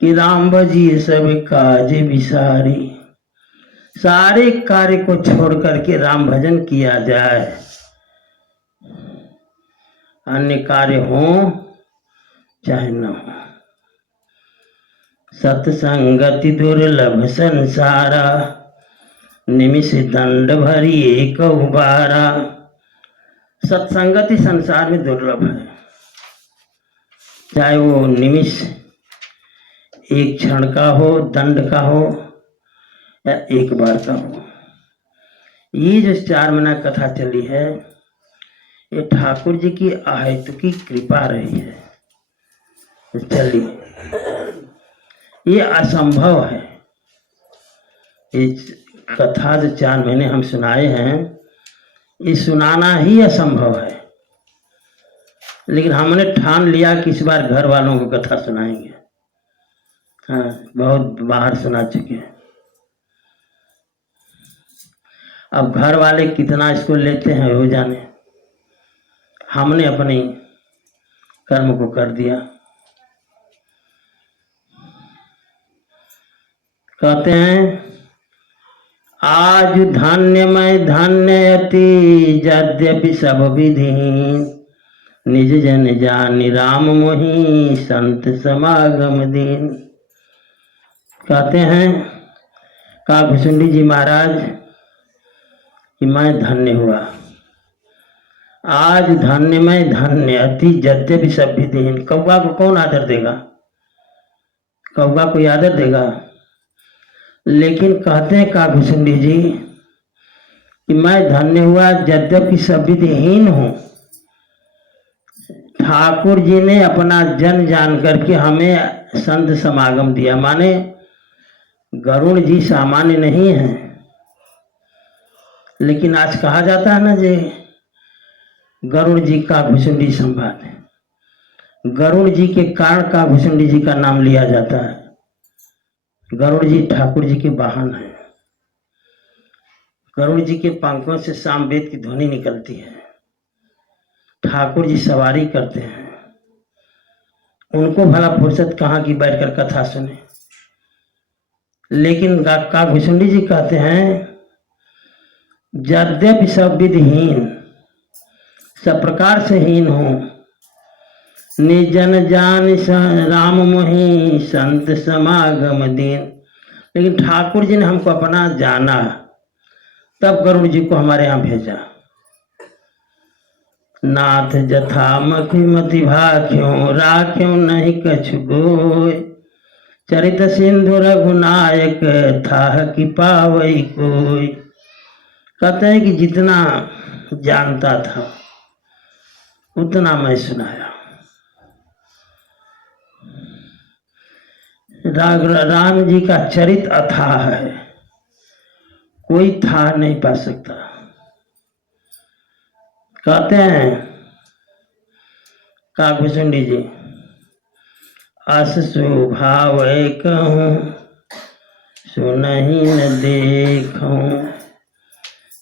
कि राम भजिए सब काज विसारी, सारे कार्य को छोड़ करके राम भजन किया जाए, अन्य कार्य हो चाहे न हो। सत्संगति दुर्लभ संसारा, निमिष दंड भरी एक उबारा। सत्संगति संसार में दुर्लभ है, चाहे वो निमिष एक क्षण का हो, दंड का हो, या एक बार का हो। ये जो 4 महीना कथा चली है, ये ठाकुर जी की अहेतु की कृपा रही है, चली। ये असंभव है, ये कथा जो 4 महीने हम सुनाए हैं, ये सुनाना ही असंभव है। लेकिन हमने ठान लिया कि इस बार घर वालों को कथा सुनाएंगे। हाँ, बहुत बाहर सुना चुके हैं। अब घर वाले कितना इसको लेते हैं हो जाने, हमने अपने कर्म को कर दिया। कहते हैं आज धन्य मैं धन्य अति, यद्यपि सब विधिहीन, निज जन जानि राम मोहि, संत समागम दीन। कहते हैं काकभूषुंडी जी महाराज कि मैं धन्य हुआ, आज धन्य मैं धन्य अति, यद्यपि सब विधिहीन। कौवा को कौन आदर देगा? कौवा कोई आदर देगा? लेकिन कहते हैं काकभूषुंडी जी कि मैं धन्य हुआ यद्यपि सब विधिहीन हूं। ठाकुर जी ने अपना जन जान करके हमें संत समागम दिया। माने गरुड़ जी सामान्य नहीं है, लेकिन आज कहा जाता है ना जी गरुड़ जी काकभूषुंडी संवाद है। गरुड़ जी के कारण काकभूषुंडी जी का नाम लिया जाता है। गरुड़ जी ठाकुर जी के वाहन हैं। गरुड़ जी के पंखों से सामवेद की ध्वनि निकलती है। ठाकुर जी सवारी करते हैं। उनको भला फुर्सत कहाँ की बैठकर कथा सुने। लेकिन काकभूषुंडी जी कहते हैं यद्यपि सब विधिहीन, सब प्रकार से हीन हो, निजन जान राम मोहि, संत समागम दीन। लेकिन ठाकुर जी ने हमको अपना जाना, तब गरुड़ जी को हमारे यहाँ भेजा। नाथ जथा मखी मति भाख्यों, राख्यों नहीं कछु गोय, चरित सिंधु रघुनायक, था कि पावई कोई। कहते हैं कि जितना जानता था उतना मैं सुनाया। राम जी का चरित अथाह है, कोई था नहीं पा सकता। कहते हैं काकभूषुंडी जी अस स्वभाव कहूँ, सुनहि न देखूं।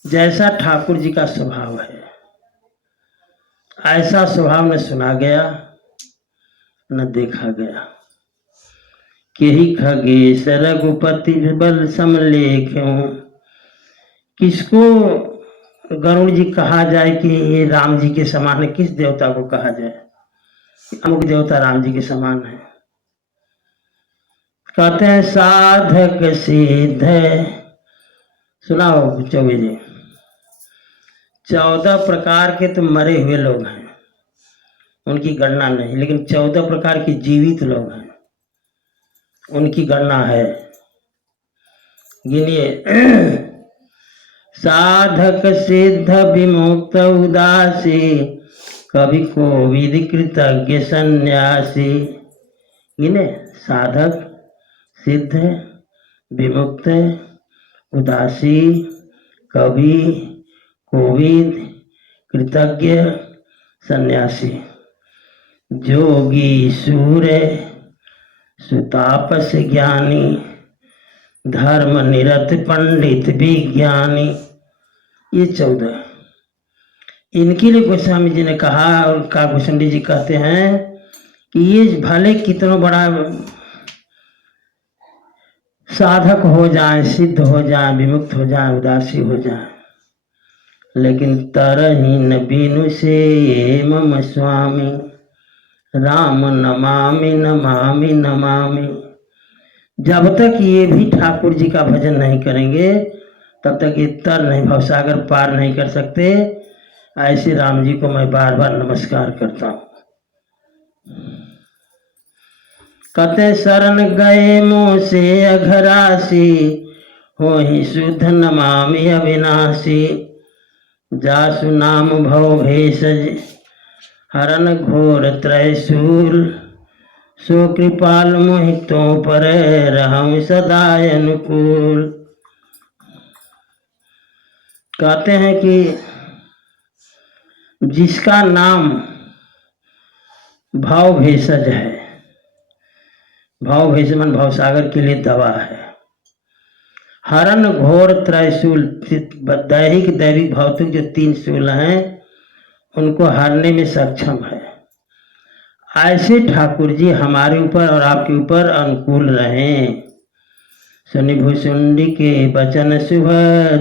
जैसा ठाकुर जी का स्वभाव है, ऐसा स्वभाव न सुना गया न देखा गया। केहि खगेश रघुपति बल समलेख्यों। किसको गरुड़ जी कहा जाए कि ये राम जी के समान है? किस देवता को कहा जाए अमुक देवता राम जी के समान है? कहते हैं साधक सिद्ध सुना हो चौबे जी? 14 प्रकार के तो मरे हुए लोग हैं, उनकी गणना नहीं, लेकिन 14 प्रकार के जीवित लोग हैं, उनकी गणना है। गिनिए। साधक सिद्ध विमुक्त उदासी, कवि कोविद कृतज्ञ सन्यासी। गिने। साधक सिद्ध विमुक्त उदासी, कवि कोविद कृतज्ञ सन्यासी। जोगी सूर्य सुतापस ज्ञानी, धर्म निरत पंडित विज्ञानी। ये 14 इनके लिए गोस्वामी जी ने कहा, और काकभूषण जी कहते हैं कि ये भले कितना बड़ा साधक हो जाए, सिद्ध हो जाए, विमुक्त हो जाए, उदासी हो जाए, लेकिन तरहीन बिनु से मम स्वामी, राम नमामि नमामि नमामि। जब तक ये भी ठाकुर जी का भजन नहीं करेंगे तब तक ये तर नहीं, भवसागर पार नहीं कर सकते। ऐसे राम जी को मैं बार बार नमस्कार करता हूँ। कते शरण गए मोह से अघरासी, हो ही शुद्ध नमामि अविनाशी। जासु नाम भव भेषज, हरन घोर त्रैशूल। सो कृपाल मोहितों पर रहूं सदा अनुकूल। कहते हैं कि जिसका नाम भाव भेषज है, भाव भेषज मन भवसागर के लिए दवा है। हरन घोर त्रैशूल, दैहिक दैविक भौतिक जो 3 शूल हैं उनको हरने में सक्षम है। ऐसे ठाकुर जी हमारे ऊपर और आपके ऊपर अनुकूल रहें। सुनि भुसुंडी के बचन शुभ,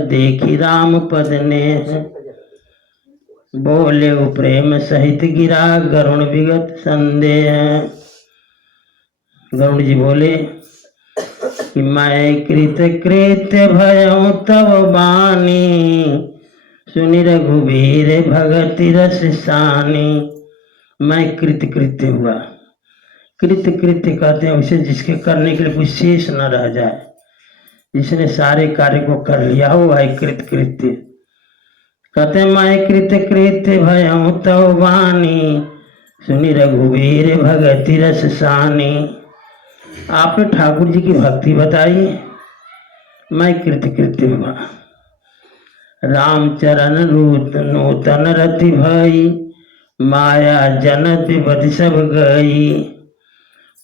देखी राम पद ने। बोले प्रेम सहित गिरा गरुण विगत संदेह। गरुण जी बोले कि मैं कृत कृत्य भयऊ तब बानी, सुनि रघुवीर भगति रस सानी। मैं कृत्य कृत्य हुआ। कृत्य कृत्य कहते हैं उसे जिसके करने के लिए कुछ शेष न रह जाए, जिसने सारे कार्य को कर लिया हो वह कृत्य कृत्य। कहते हैं मैं कृत्य कृत्य भयऊ तव वाणी, सुनि रघुवीर भगति रस सानी। आपने ठाकुर जी की भक्ति बताई, मैं कृत्य कृत्य हुआ। रामचरण रूत नूतन रति भई, माया जनत विपति सब गई।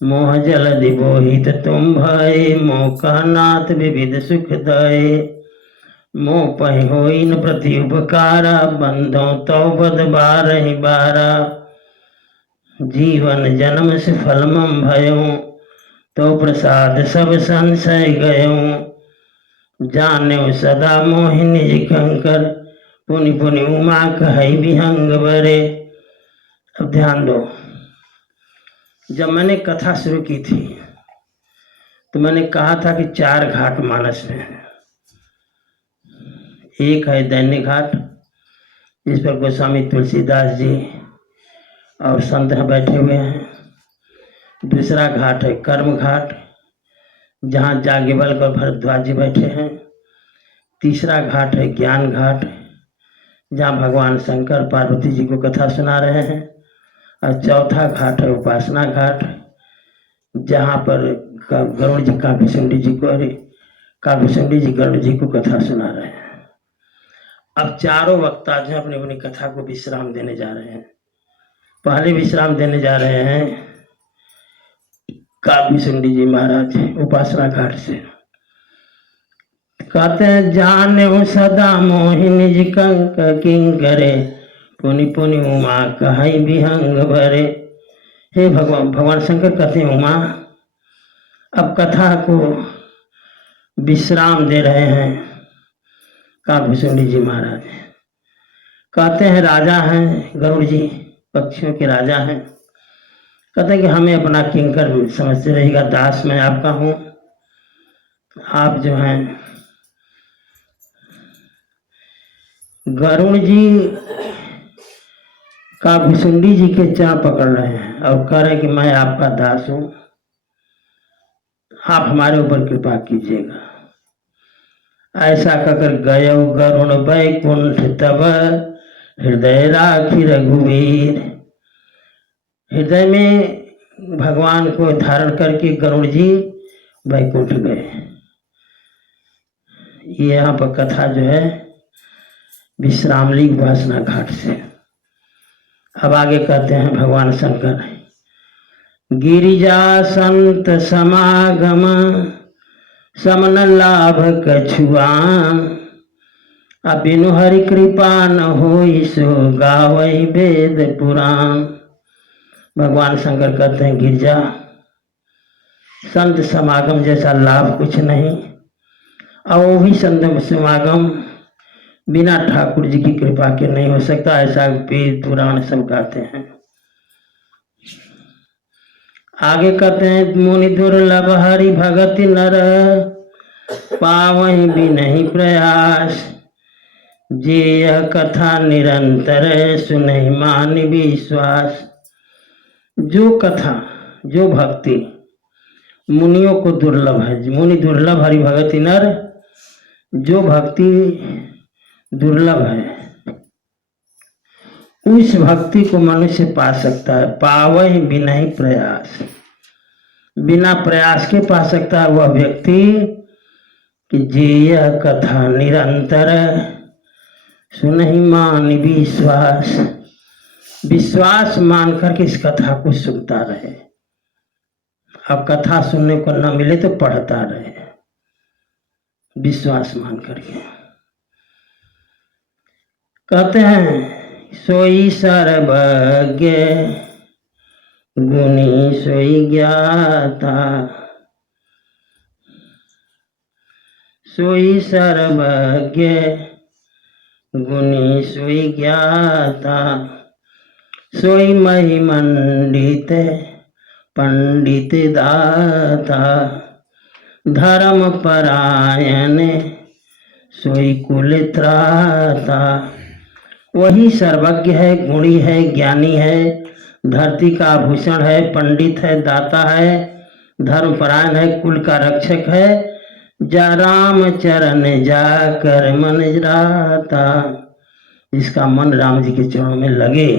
मोह जलधि बोहित तुम भय, मोह कहनाथ विविध सुख दय। मोह पहि होई न प्रति उपकारा, बंधो तव बद बारहि बारा। जीवन जन्म से फल मम भयऊ, तो प्रसाद सब संशय गयऊ। जाने सदा मोहि निज कंकर, पुनि पुनि उमा कहई विहंग बरे। अब ध्यान दो, जब मैंने कथा शुरू की थी तो मैंने कहा था कि 4 घाट मानस में है। एक है दैन्य घाट, जिस पर गोस्वामी तुलसीदास जी और संत बैठे हुए हैं। दूसरा घाट है कर्म घाट, जहाँ याज्ञवल्क्य और भरद्वाज जी बैठे हैं। तीसरा घाट है ज्ञान घाट, जहाँ भगवान शंकर पार्वती जी को कथा सुना रहे हैं। और चौथा घाट है उपासना घाट, जहाँ पर गरुड़ जी काकभूषण जी को काकभूषण जी गरुड़ जी को कथा सुना रहे हैं। अब चारों वक्ता जो अपनी अपनी कथा को विश्राम देने जा रहे हैं। पहले विश्राम देने जा रहे हैं काकभूषण जी महाराज उपासना घाट से। कहते हैं जाने सदा मोहि निज कंक किंकरे, पुनि पुनि उमा कहई विहंग भरे। हे भगवान शंकर कहते हैं उमा अब कथा को विश्राम दे रहे हैं काकभूषण जी महाराज। कहते हैं राजा हैं गरुड़ जी, पक्षियों के राजा हैं। कहते हैं कि हमें अपना किंकर समझते रहेगा, दास मैं आपका हूँ। आप जो हैं गरुण जी का भुसुंडी जी के चरण पकड़ रहे हैं और कह रहे हैं कि मैं आपका दास हूं, आप हमारे ऊपर कृपा कीजिएगा। ऐसा कहकर गयो गरुण वैकुंठ तब हृदय राखी रघुवीर। हृदय में भगवान को धारण करके गरुड़ जी वैकुंठ गए। ये यहाँ पर कथा जो है विश्रामली उपासना घाट से। अब आगे कहते हैं भगवान शंकर, गिरिजा संत समागम समन लाभ कछुआ, अबिनु हरि कृपा न होई सो गावई वेद पुराण। भगवान शंकर कहते हैं गिरजा संत समागम जैसा लाभ कुछ नहीं, और वो भी संत समागम बिना ठाकुर जी की कृपा के नहीं हो सकता, ऐसा वेद पुराण सब कहते हैं। आगे कहते हैं मुनि दुर्लभ हरि भगति नर, पावहि भी नहीं प्रयास, जे यह कथा निरंतर सुनहि मान विश्वास। जो कथा जो भक्ति मुनियों को दुर्लभ है, मुनि दुर्लभ हरि भगति नर, जो भक्ति दुर्लभ है उस भक्ति को मनुष्य पा सकता है। पावहि बिना ही प्रयास, बिना प्रयास के पा सकता है वह व्यक्ति कि जे यह कथा निरंतर सुनहि मान विश्वास, विश्वास मान करके इस कथा को सुनता रहे। अब कथा सुनने को न मिले तो पढ़ता रहे विश्वास मान करके। कहते हैं सोई सर्वज्ञ गुणी सोई ज्ञाता, सोई सर्वज्ञ गुणी सोई ज्ञाता, सोई महिमंडित पंडित दाता, धर्म परायण सोई कुल त्राता। वही सर्वज्ञ है, गुणी है, ज्ञानी है, धरती का आभूषण है, पंडित है, दाता है, धर्मपरायण है, कुल का रक्षक है। जा राम चरण जाकर मन राता, जिसका मन राम जी के चरणों में लगे।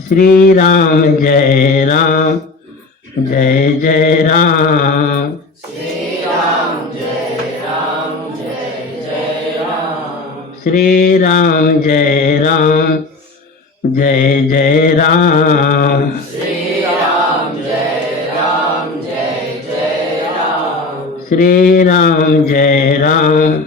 श्री राम जय राम जय जय राम, श्री राम जय राम जय जय राम, श्री राम जय राम जय जय राम, श्री राम जय राम जय जय राम, श्री राम जय राम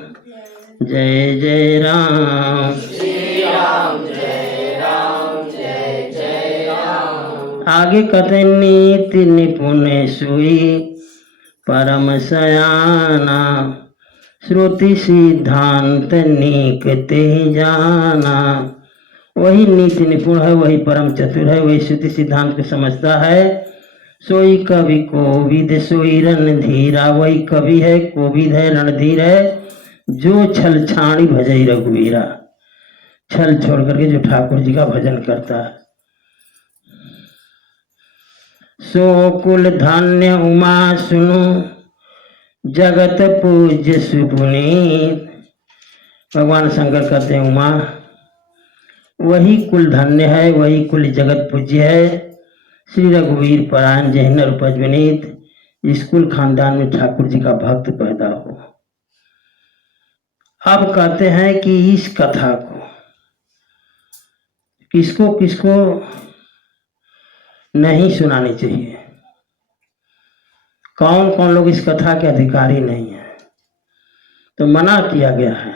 जय जय राम। श्री राम जय राम जय जय राम। आगे कहते नीति निपुण सुई परम सयाना, श्रुति सिद्धांत नीक ते जाना। वही नीति निपुण है, वही परम चतुर है, वही श्रुति सिद्धांत को समझता है। सोई कवि कोविद सोई रणधीरा, वही कवि है, कोविद है, रणधीर है, जो छल छाणी भजई रघुवीरा, छल छोड़ करके जो ठाकुर जी का भजन करता है। सो कुल धान्य उमा सुनो जगत पूज्य सुपुनीत। भगवान शंकर कहते हैं उमा वही कुल धन्य है, वही कुल जगत पूज्य है। श्री रघुवीर परायण जय नर उपज विनीत, इस कुल खानदान में ठाकुर जी का भक्त पैदा हो। अब कहते हैं कि इस कथा को किसको किसको नहीं सुनानी चाहिए, कौन कौन लोग इस कथा के अधिकारी नहीं है। तो मना किया गया है,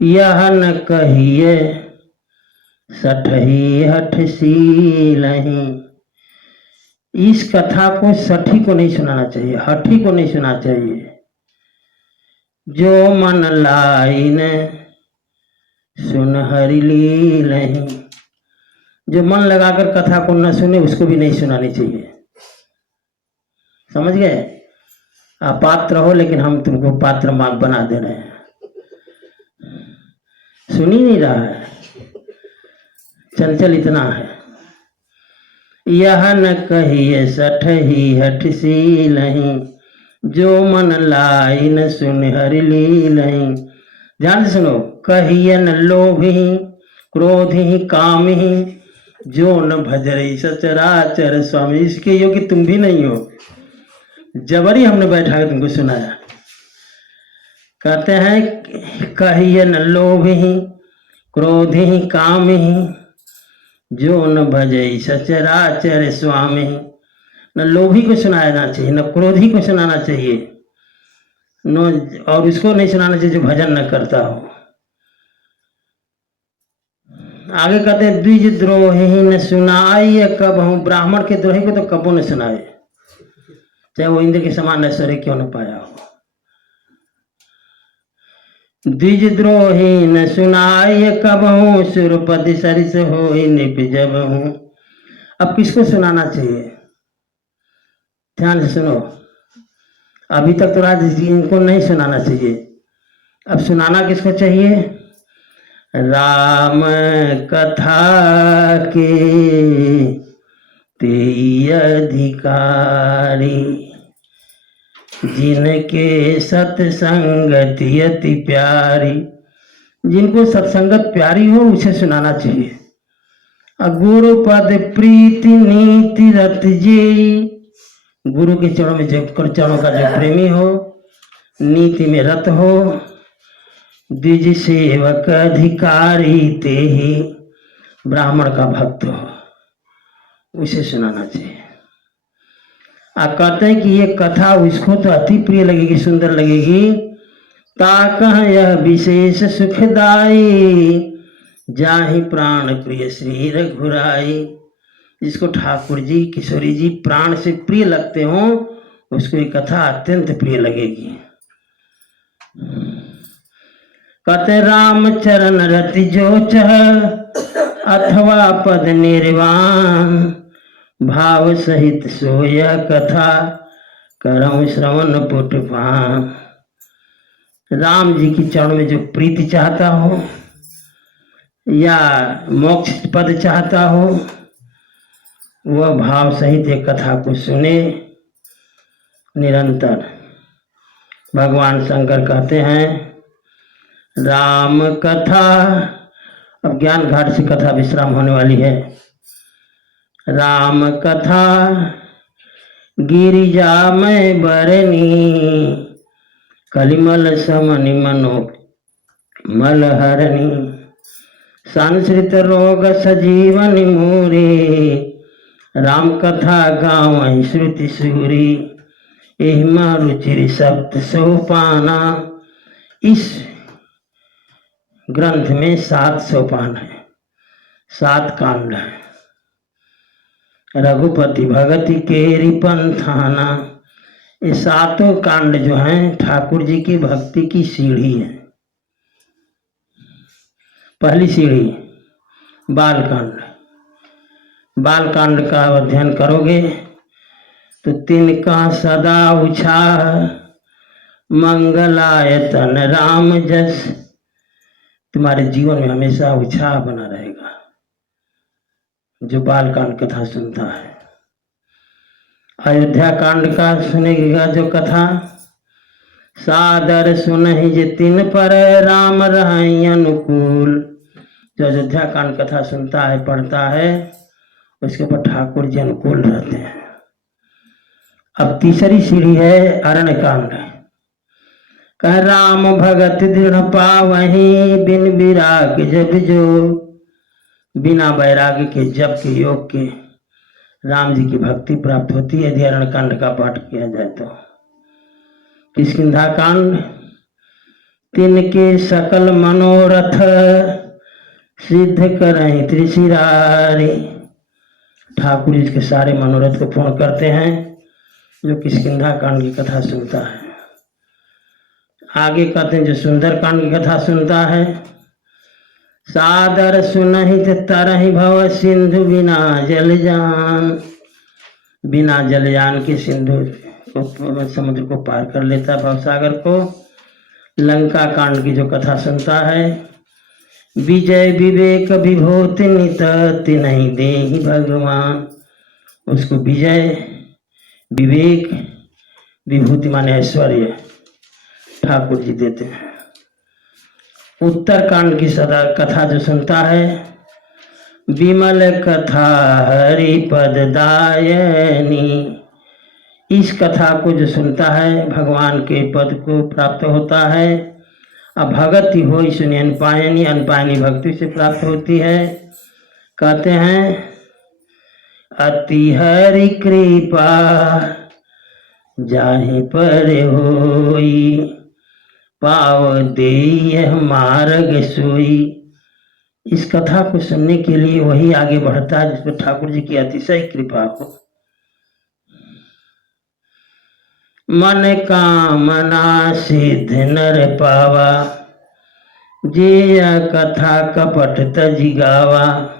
यह न कहिए सठही हठ सीलहीं। इस कथा को सठी को नहीं सुनाना चाहिए, हठी को नहीं सुनाना चाहिए। जो मन लाइन सुन हरि लीलहीं, जो मन लगाकर कथा को न सुने उसको भी नहीं सुनानी चाहिए। समझ गए? आप पात्र हो लेकिन हम तुमको पात्र बना दे रहे हैं। सुन ही नहीं रहा है, चंचल इतना है। यह न कहिए सठ ही हठ सी नहीं, जो मन लाई न सुन हरि लीलहीं। ध्यान से सुनो, कहिए न लोभ ही क्रोध ही काम ही, जो न भजरई सचराचर स्वामी। इसके योग्य तुम भी नहीं हो, जबरी हमने बैठा के तुमको सुनाया। कहते हैं कहिए न लोभ ही क्रोध ही काम ही, जो न भजई सचराचर स्वामी। न लोभी को सुनाना चाहिए, न क्रोधी को सुनाना चाहिए, न और उसको नहीं सुनाना चाहिए जो भजन न करता हो। आगे कहते हैं द्विज द्रोही न सुनाई कब हूँ। ब्राह्मण के द्रोही को तो कबो न सुनाए, चाहे वो इंद्र के समान ऐश्वर्य क्यों न पाया हो। द्विज द्रोही न सुनाई कब हूँ, सुरपति सरिस हो निप जब हूँ। अब किसको सुनाना चाहिए, ध्यान से सुनो। अभी तक तो राज इनको नहीं सुनाना चाहिए, अब सुनाना किसको चाहिए। राम कथा के तेई अधिकारी, जिनके सत्संगति अति प्यारी। जिनको सत्संगत प्यारी हो उसे सुनाना चाहिए। गुरु पद प्रीति नीति रत जेई, गुरु के चरणों में जब चरणों का जो प्रेमी हो, नीति में रत हो, द्विज सेवक अधिकारी ते ही, ब्राह्मण का भक्त हो, उसे सुनाना चाहिए। आप कहते हैं कि ये कथा उसको तो अति प्रिय लगेगी, सुंदर लगेगी। ताकह यह विशेष सुखदाई, जाहि प्राण प्रिय श्री रघुराई। जिसको ठाकुर जी किशोरी जी प्राण से प्रिय लगते हो, उसको ये कथा अत्यंत प्रिय लगेगी। कहते राम चरण रति जो चह, अथवा पद निर्वाण, भाव सहित सोय कथा, करऊं श्रवण पुटपान। राम जी की चरण में जो प्रीति चाहता हो या मोक्ष पद चाहता हो, वह भाव सहित एक कथा को सुने निरंतर। भगवान शंकर कहते हैं राम कथा, अब ज्ञान घाट से कथा विश्राम होने वाली है। राम कथा गिरिजा में बरनी, कलिमल समनि मनो मल हरणी। संस्कृत रोग सजीवनि मोरे, राम कथा गाँव श्रुति सूरी। एहिमा रुचिर सप्त सोपाना, इस ग्रंथ में 7 सोपान है, 7 कांड है। रघुपति भगति केरी पंथाना, ये 7 कांड जो हैं ठाकुर जी की भक्ति की सीढ़ी है। पहली सीढ़ी बालकांड। बालकांड का अध्ययन करोगे तो तिनका सदा उछाह, मंगलायतन राम जस। तुम्हारे जीवन में हमेशा उत्साह बना रहेगा जो बालकांड कथा सुनता है। अयोध्या कांड का सुनेगा जो कथा, सादर सुनहि जे तिन पर राम रहई अनुकूल। जो अयोध्या कांड कथा सुनता है, पढ़ता है, उसके ऊपर ठाकुर जी अनुकूल रहते हैं। अब तीसरी सीढ़ी है अरण्य कांड। कह राम भगत दृढ़ पावहीं, बिन विराग जब जो। बिना वैराग्य के जप के योग के राम जी की भक्ति प्राप्त होती है यदि अरण्य कांड का पाठ किया जाए तो। किष्किंधा कांड, तिनके सकल मनोरथ, सिद्ध करहीं त्रिशिरारी। ठाकुर जी के सारे मनोरथ को पूर्ण करते हैं जो किष्किंधा कांड की कथा सुनता है। आगे कहते हैं जो सुंदर कांड की कथा सुनता है, सादर सुनहि तरहि भव सिंधु बिना जलयान। बिना जलयान के सिंधु को, समुद्र को पार कर लेता है, भवसागर को। लंका कांड की जो कथा सुनता है, विजय विवेक विभूति नित नहीं देहि भगवान। उसको विजय विवेक विभूति माने ऐश्वर्य ठाकुर जी देते हैं। उत्तरकांड की सदा कथा जो सुनता है, विमल कथा हरिपद दायनी, इस कथा को जो सुनता है भगवान के पद को प्राप्त होता है। अब भगति हो सुनी अनपायनी, अनपायनी भक्ति से प्राप्त होती है। कहते हैं अति हरि कृपा जाहि पर होई, पाव देय मार्ग सोई। इस कथा को सुनने के लिए वही आगे बढ़ता है जिसमें ठाकुर जी की अतिशय कृपा हो। मन कामना सिद्ध नर पावा, जे कथा कपट तजि गावा।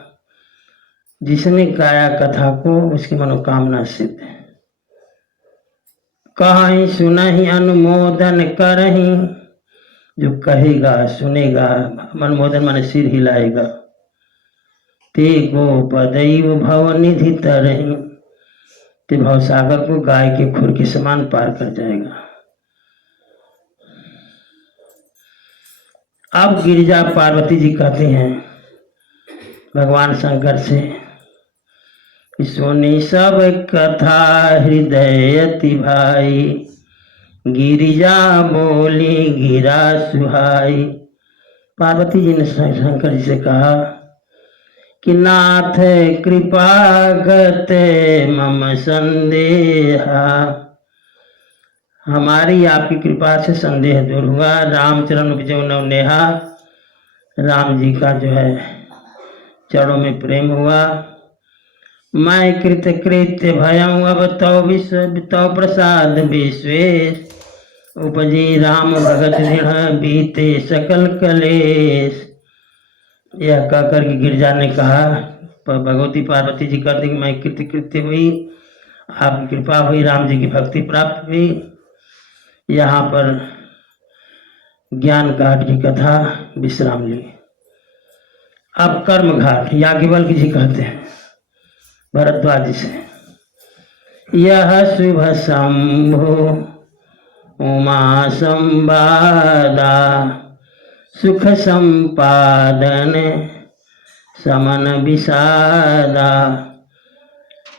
जिसने गाया कथा को उसकी मनोकामना सिद्ध है। कहीं सुनहि अनुमोदन करही, जो कहेगा सुनेगा अनुमोदन माने सिर हिलाएगा। ते गोपदैव भव निधि तरही, ते भवसागर को गाय के खुर के समान पार कर जाएगा। अब गिरिजा पार्वती जी कहते हैं भगवान शंकर से, सुनी सब कथा हृदय अति भाई, गिरिजा बोली गिरा सुहाई। पार्वती जी ने शंकर जी से कहा कि नाथ कृपा गत मम संदेहा, हमारी आपकी कृपा से संदेह दूर हुआ। रामचरण उपजो नव नेहा, राम जी का जो है चरणों में प्रेम हुआ। मैं कृत कृत्य भयं अब तव प्रसाद विश्वेश, उपजी राम भगत दृढ़ बीते सकल कलेश। यह कहकर के गिरजा ने कहा, भगवती पार्वती जी कहती कि मैं कृत्य हुई, आपकी कृपा हुई, राम जी की भक्ति प्राप्त हुई। यहाँ पर ज्ञान घाट की कथा विश्राम ली। अब कर्म घाट याज्ञवल्क्य जी कहते हैं भरद्वाज से, यह शुभ शंभो उमा संवादा, सुख संपादन समन विषादा।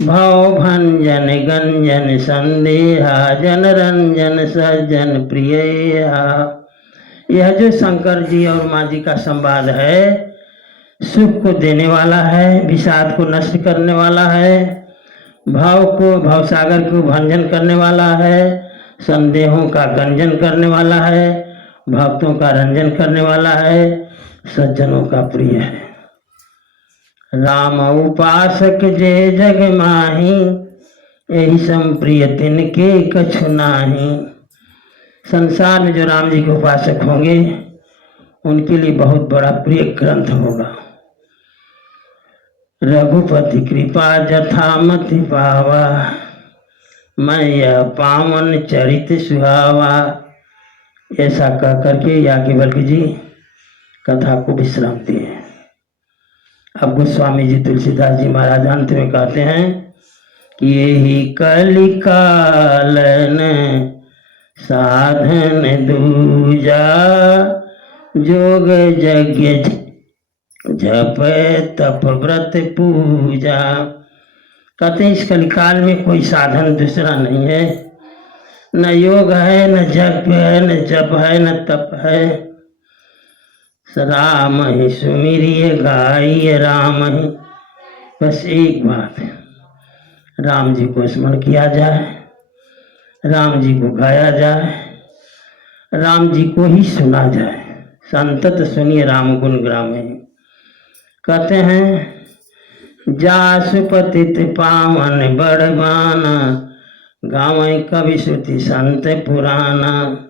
भव भंजन गंजन संदेहा, जन रंजन सज्जन प्रिय। यह जो शंकर जी और माँ जी का संवाद है, सुख को देने वाला है, विषाद को नष्ट करने वाला है, भवसागर को भंजन करने वाला है, संदेहों का गंजन करने वाला है, भक्तों का रंजन करने वाला है, सज्जनों का प्रिय है। राम उपासक जे जग माही, यही संप्रिय तिनके कछु नाही। संसार में जो राम जी के उपासक होंगे उनके लिए बहुत बड़ा प्रिय ग्रंथ होगा। रघुपति कृपा जथामति पावा, मैं यह पावन चरित सुहावा। ऐसा कह करके याज्ञवल्क्य जी कथा को विश्राम दिए। अब गोस्वामी जी तुलसीदास जी महाराज अंत में कहते हैं कि यही कलिकालन साधन दूजा, जोग यज्ञ जप तप व्रत पूजा। कहते हैं इस कलिकाल में कोई साधन दूसरा नहीं है, न योग है, न जप है, न जप है, न तप है। राम ही सुमिरिय गाइए राम ही, बस एक बात है, राम जी को स्मरण किया जाए, राम जी को गाया जाए, राम जी को ही सुना जाए। संतत सुनिए राम गुण ग्रामे। कहते हैं जासु पतित पावन बड़बाना, गाँव कवि श्रुति संत पुराना।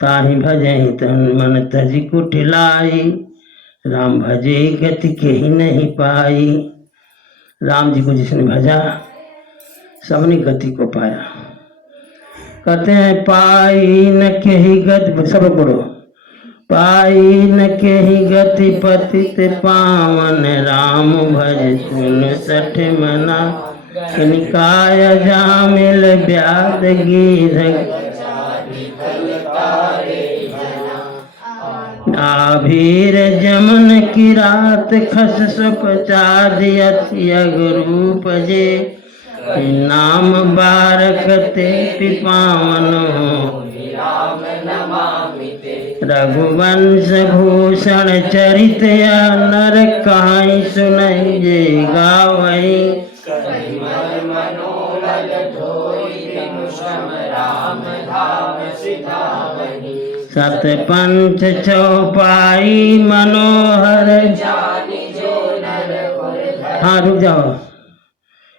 ताहि भजहि तन मन तजि कुटिलाई, राम भजे गति के ही नहीं पाई। राम जी को जिसने भजा सबने गति को पाया। कहते हैं पाई न के ही गति, सब पढ़ो, पाई न के ही गति पतित पावन राम भज सुन सठ मना निकाय जामिल व्याध गीध आभीर जमन की रात खस सुख चाधियति अगरूप जे नाम बारकते पिपावन हो रघुवंश भूषण चरित नर कहाई सुनई जे गावई सत पंच चौपाई मनोहर। हाँ रुक जाओ,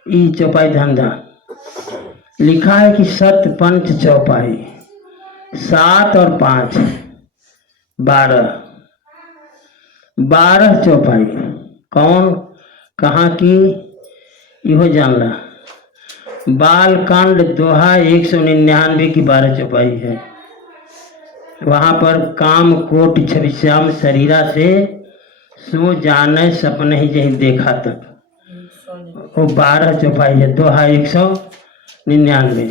ई चौपाई धंधा लिखा है कि सत पंच चौपाई 7 और 5 12 चौपाई कौन कहाँ की इहो जानला। बालकांड दोहा 199 की 12 चौपाई है। वहाँ पर काम कोट छविश्याम शरीरा से सो जाने सपने ही जही देखा तक वो 12 चौपाई है। दोहा 199।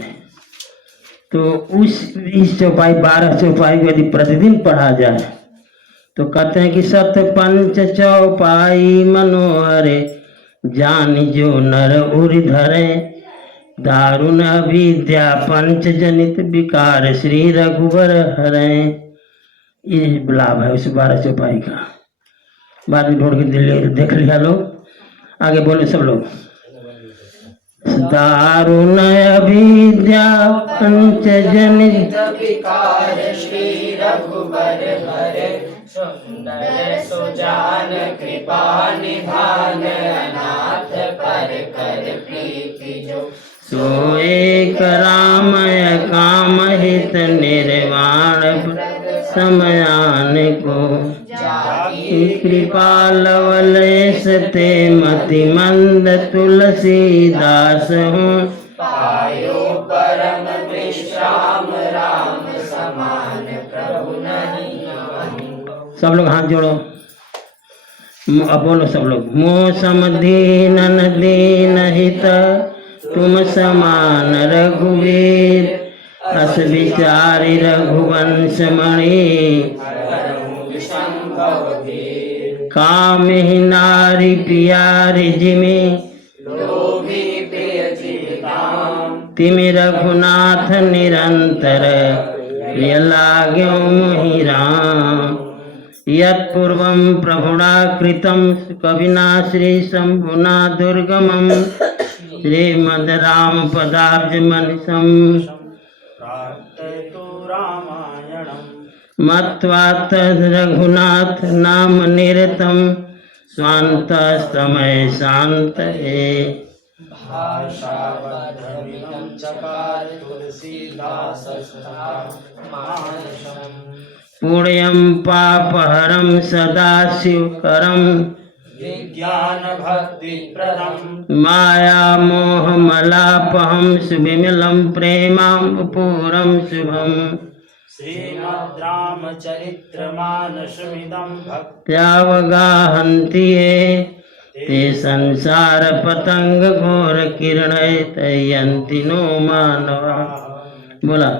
तो इस चौपाई 12 चौपाई को यदि प्रतिदिन पढ़ा जाए तो कहते हैं कि सत पंच चौपाई मनोहरे जान जो नर उर धरे दारुण विद्या पंच जनित विकार श्री रघुवर हरे। ये लाभ है उस 12 चौपाई का। बाद में ढूंढ के देख लिया लोग। आगे बोले सब लोग। दारुण विद्या पंच जनित विकार श्री रघुवर हरे सुंदर सुजान कृपा निधान अनाथ पर कर प्रीति जो सो एक रामय काम हित निर्वाण समयान को कृपा लवलेश ते मति मंद तुलसीदास हूँ पायो परम विश्राम राम समान प्रभु नहीं। सब लोग हाथ जोड़ो, अब बोलो सब लोग। मोह समदीन दीन हित तुम समान रघुवीर अस विचारी रघुवंश मणि काम ही नारी प्यारी जिमी तिमि रघुनाथ निरंतर प्रिय लाग्यो मोहि राम यत्पूर्वं प्रभुणा कृतं कविना श्री शंभुना दुर्गमं श्रीमद् राम पदाब्ज मनिषं मत्वा तद् रघुनाथ नाम निरतं स्वान्तस्तमय शान्तये पुण्यं पापहरं सदा शिवकरं विज्ञान भक्ति प्रदम माया मोह मलापहं सुविमलं प्रेमाम्बुपूरं शुभम् श्रीमद् रामचरित्र मानसमिदं भक्त्यावगाहन्ति ये ते संसार पतंग घोर किरणयन्ति नो मानवा। बोला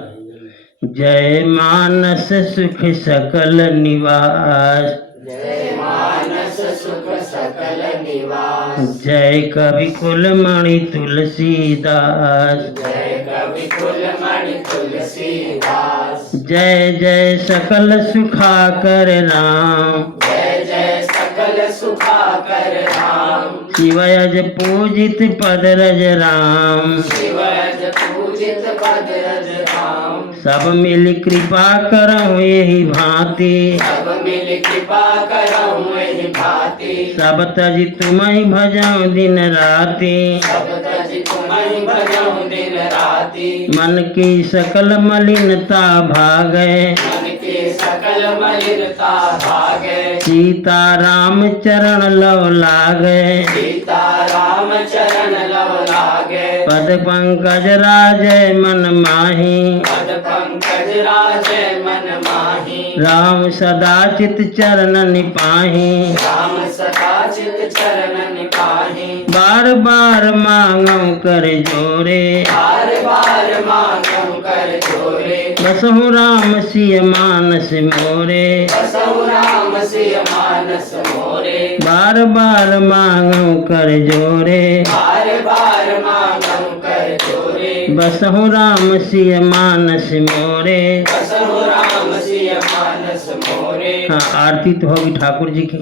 जय मानस सुख सकल निवास जय मानस सुख सकल निवास जय कवि कुल मणि तुलसीदास जय कवि कुल मणि तुलसीदास जय जय सकल सुखाकर राम जय जय सकल सुखाकर राम शिवयज पूजित पद रज राम शिवज पूजित पद रज राम सब मिल कृपा करहु यही भांति सब मिल कृपा करहु एहि भांति सब तज तुम्हि भजऊं दिन राति सब तज तुम्हि भजऊं दिन राति मन की सकल मलिनता भागै मन के सकल मलिनता भागे सीता राम चरण लव लागै सीता राम चरण लव लागे पद पंकज राजय मन माही पद पंकज राजय मन माही राम सदा चित चरण निपाही राम सदा चित चरण निपाही बार बार मांगम कर जोरे बार बार मांगम कर जोरे बसहु राम सिय मानस मोरे बसहु राम सिय मानस मोरे बार बार मांगम कर जोरे बार बार मांगम कर जोरे बसहु राम सिय मानस मोरे बसहु राम सिय मानस मोरे। हाँ आरती तो होगी ठाकुर जी की,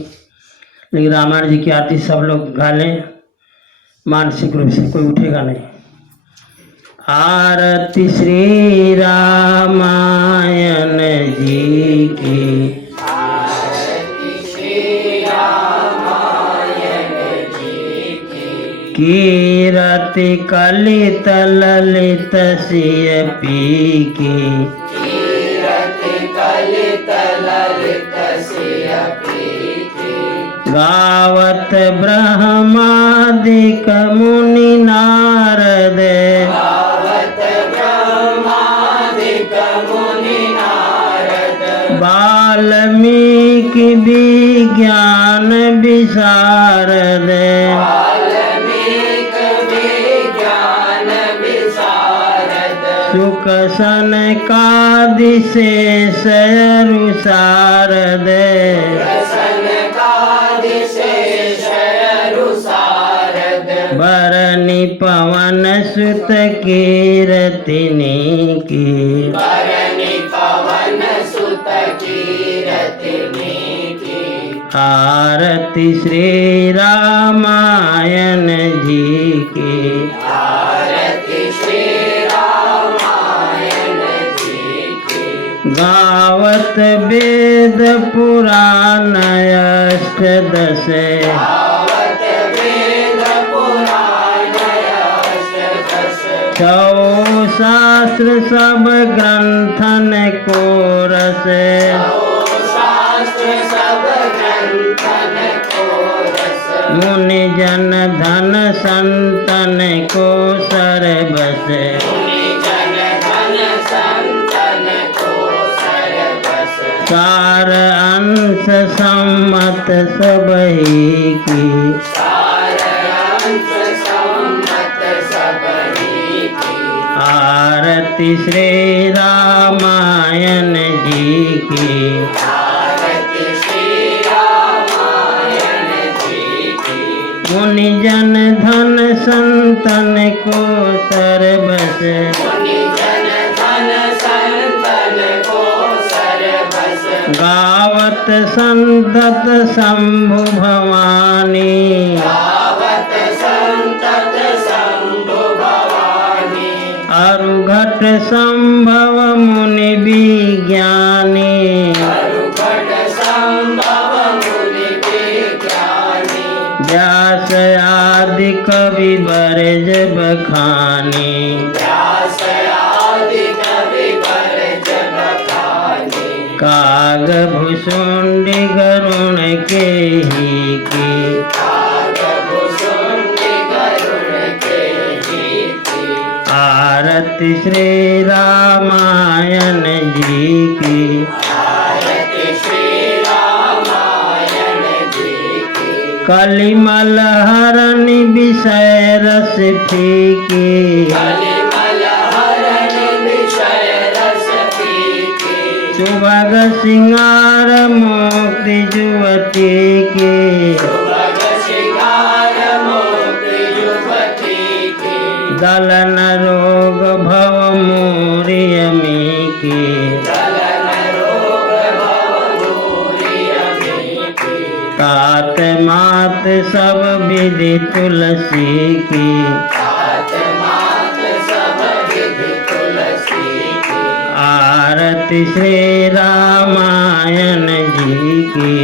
लेकिन रामायण जी की आरती सब लोग गा लें, मानसिक रूप से कोई उठेगा नहीं। आरती श्री रामायण जी की आरती श्री रामायण जी की कीरति कलित ललित सिय पी की कीरति कलित ललित सिय पीकी गावत ब्रह्मादिक मुनि नारद गावत ब्रह्मादिक मुनि नारद वाल्मीकि विज्ञान विशारद वाल्मीक विज्ञान विशारद सुख सनकादि शेष सारद बरनि पवन सुत कीरतिनी की बरनि पवन सुत कीरतिनी की आरती श्री रामायण जी की आरती श्री रामायण जी की गावत वेद पुराण अष्टदश गावत वेद पुराण अष्टदश छौ शास्त्र सब ग्रंथन को रस शास्त्र सब ग्रंथन को रस मुनि जन धन संतन को सरबस मुनि जन धन संतन को सरबस सार अंश सम्मत सबही की सार अंश सम्मत सबही की आरती श्री रामायण जी की आरती श्री रामायण जी की मुनि जन धन संतन को सरबस मुनि जन धन संतन को सरबस गावत संतत शंभु भवानी गावत संतत शंभु भवानी अरुघट संभव मुनि विज्ञानी अरुघट संभव मुनि विज्ञानी व्यास आदि कवि बरज बखानी व्यास आदि कवि बरज बखानी काग भुसुंडी गरुण के ही की कागभुसुंडी गरुड़ के ही की आरती श्री रामायण जी की आरती श्री रामायण जी की कलिमल हरण विषय रस फीकी कलिमल हरण विषय रस फीकी सुभग सिंगार मुक्ति जुवती की सुभग श्रृंगार मोक्ति युवती की दलन रोग भव मोरियमी की चलन रोग भव दूरियमी की तात मात सब विधि तुलसी की तात मात सब विधि तुलसी की आरती श्री रामायण जी की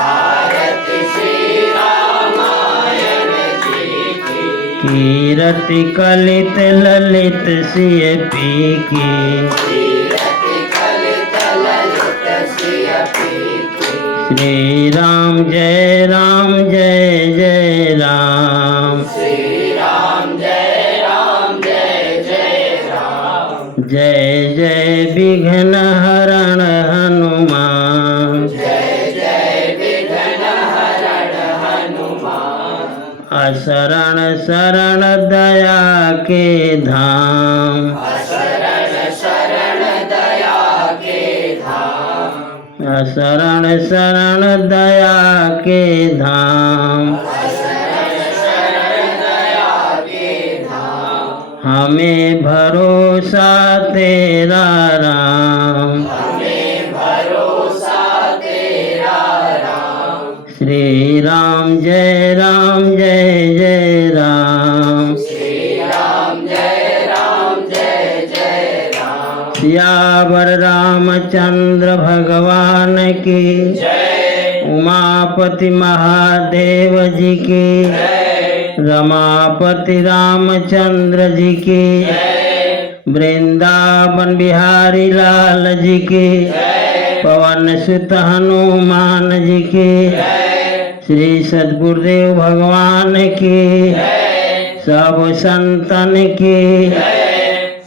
आरती श्री रामायण जी की कीरति कलित ललित सिय पी की कीरति कलित ललित सिय पीकी श्री राम जय राम जय जय राम श्री राम जय राम विघ्न हरण हनुमान। जय जय विघ्न हरण हनुमान। शरण शरण दया के धाम। शरण शरण दया के धाम। शरण शरण दया के धाम। शरण शरण दया के धाम। हमें भरोसा तेरा राम। हमें भरोसा तेरा राम। श्री राम जय जय राम। श्री राम जय जय राम। सियावर रामचंद्र भगवान की जय। उमापति महादेव जी की जय। रमापति रामचंद्र जी की जय। वृंदावन बिहारी लाल जी की जय। पवन सुत हनुमान जी की जय। श्री सद्गुरुदेव भगवान की जय। सब संतन की जय।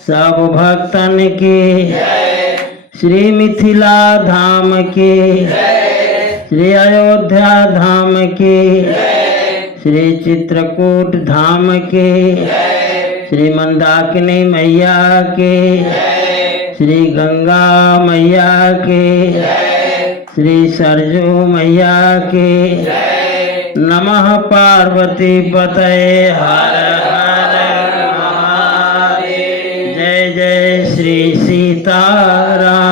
सब भक्तन की जय। श्री मिथिला धाम की जय। श्री अयोध्या धाम की जय। श्री चित्रकूट धाम की जय। श्री मंदाकिनी मैया की जय। श्री गंगा मैया की जय। श्री सरजू मैया की जय। नमः पार्वती पतये हर हर महादेव। जय जय श्री सीताराम।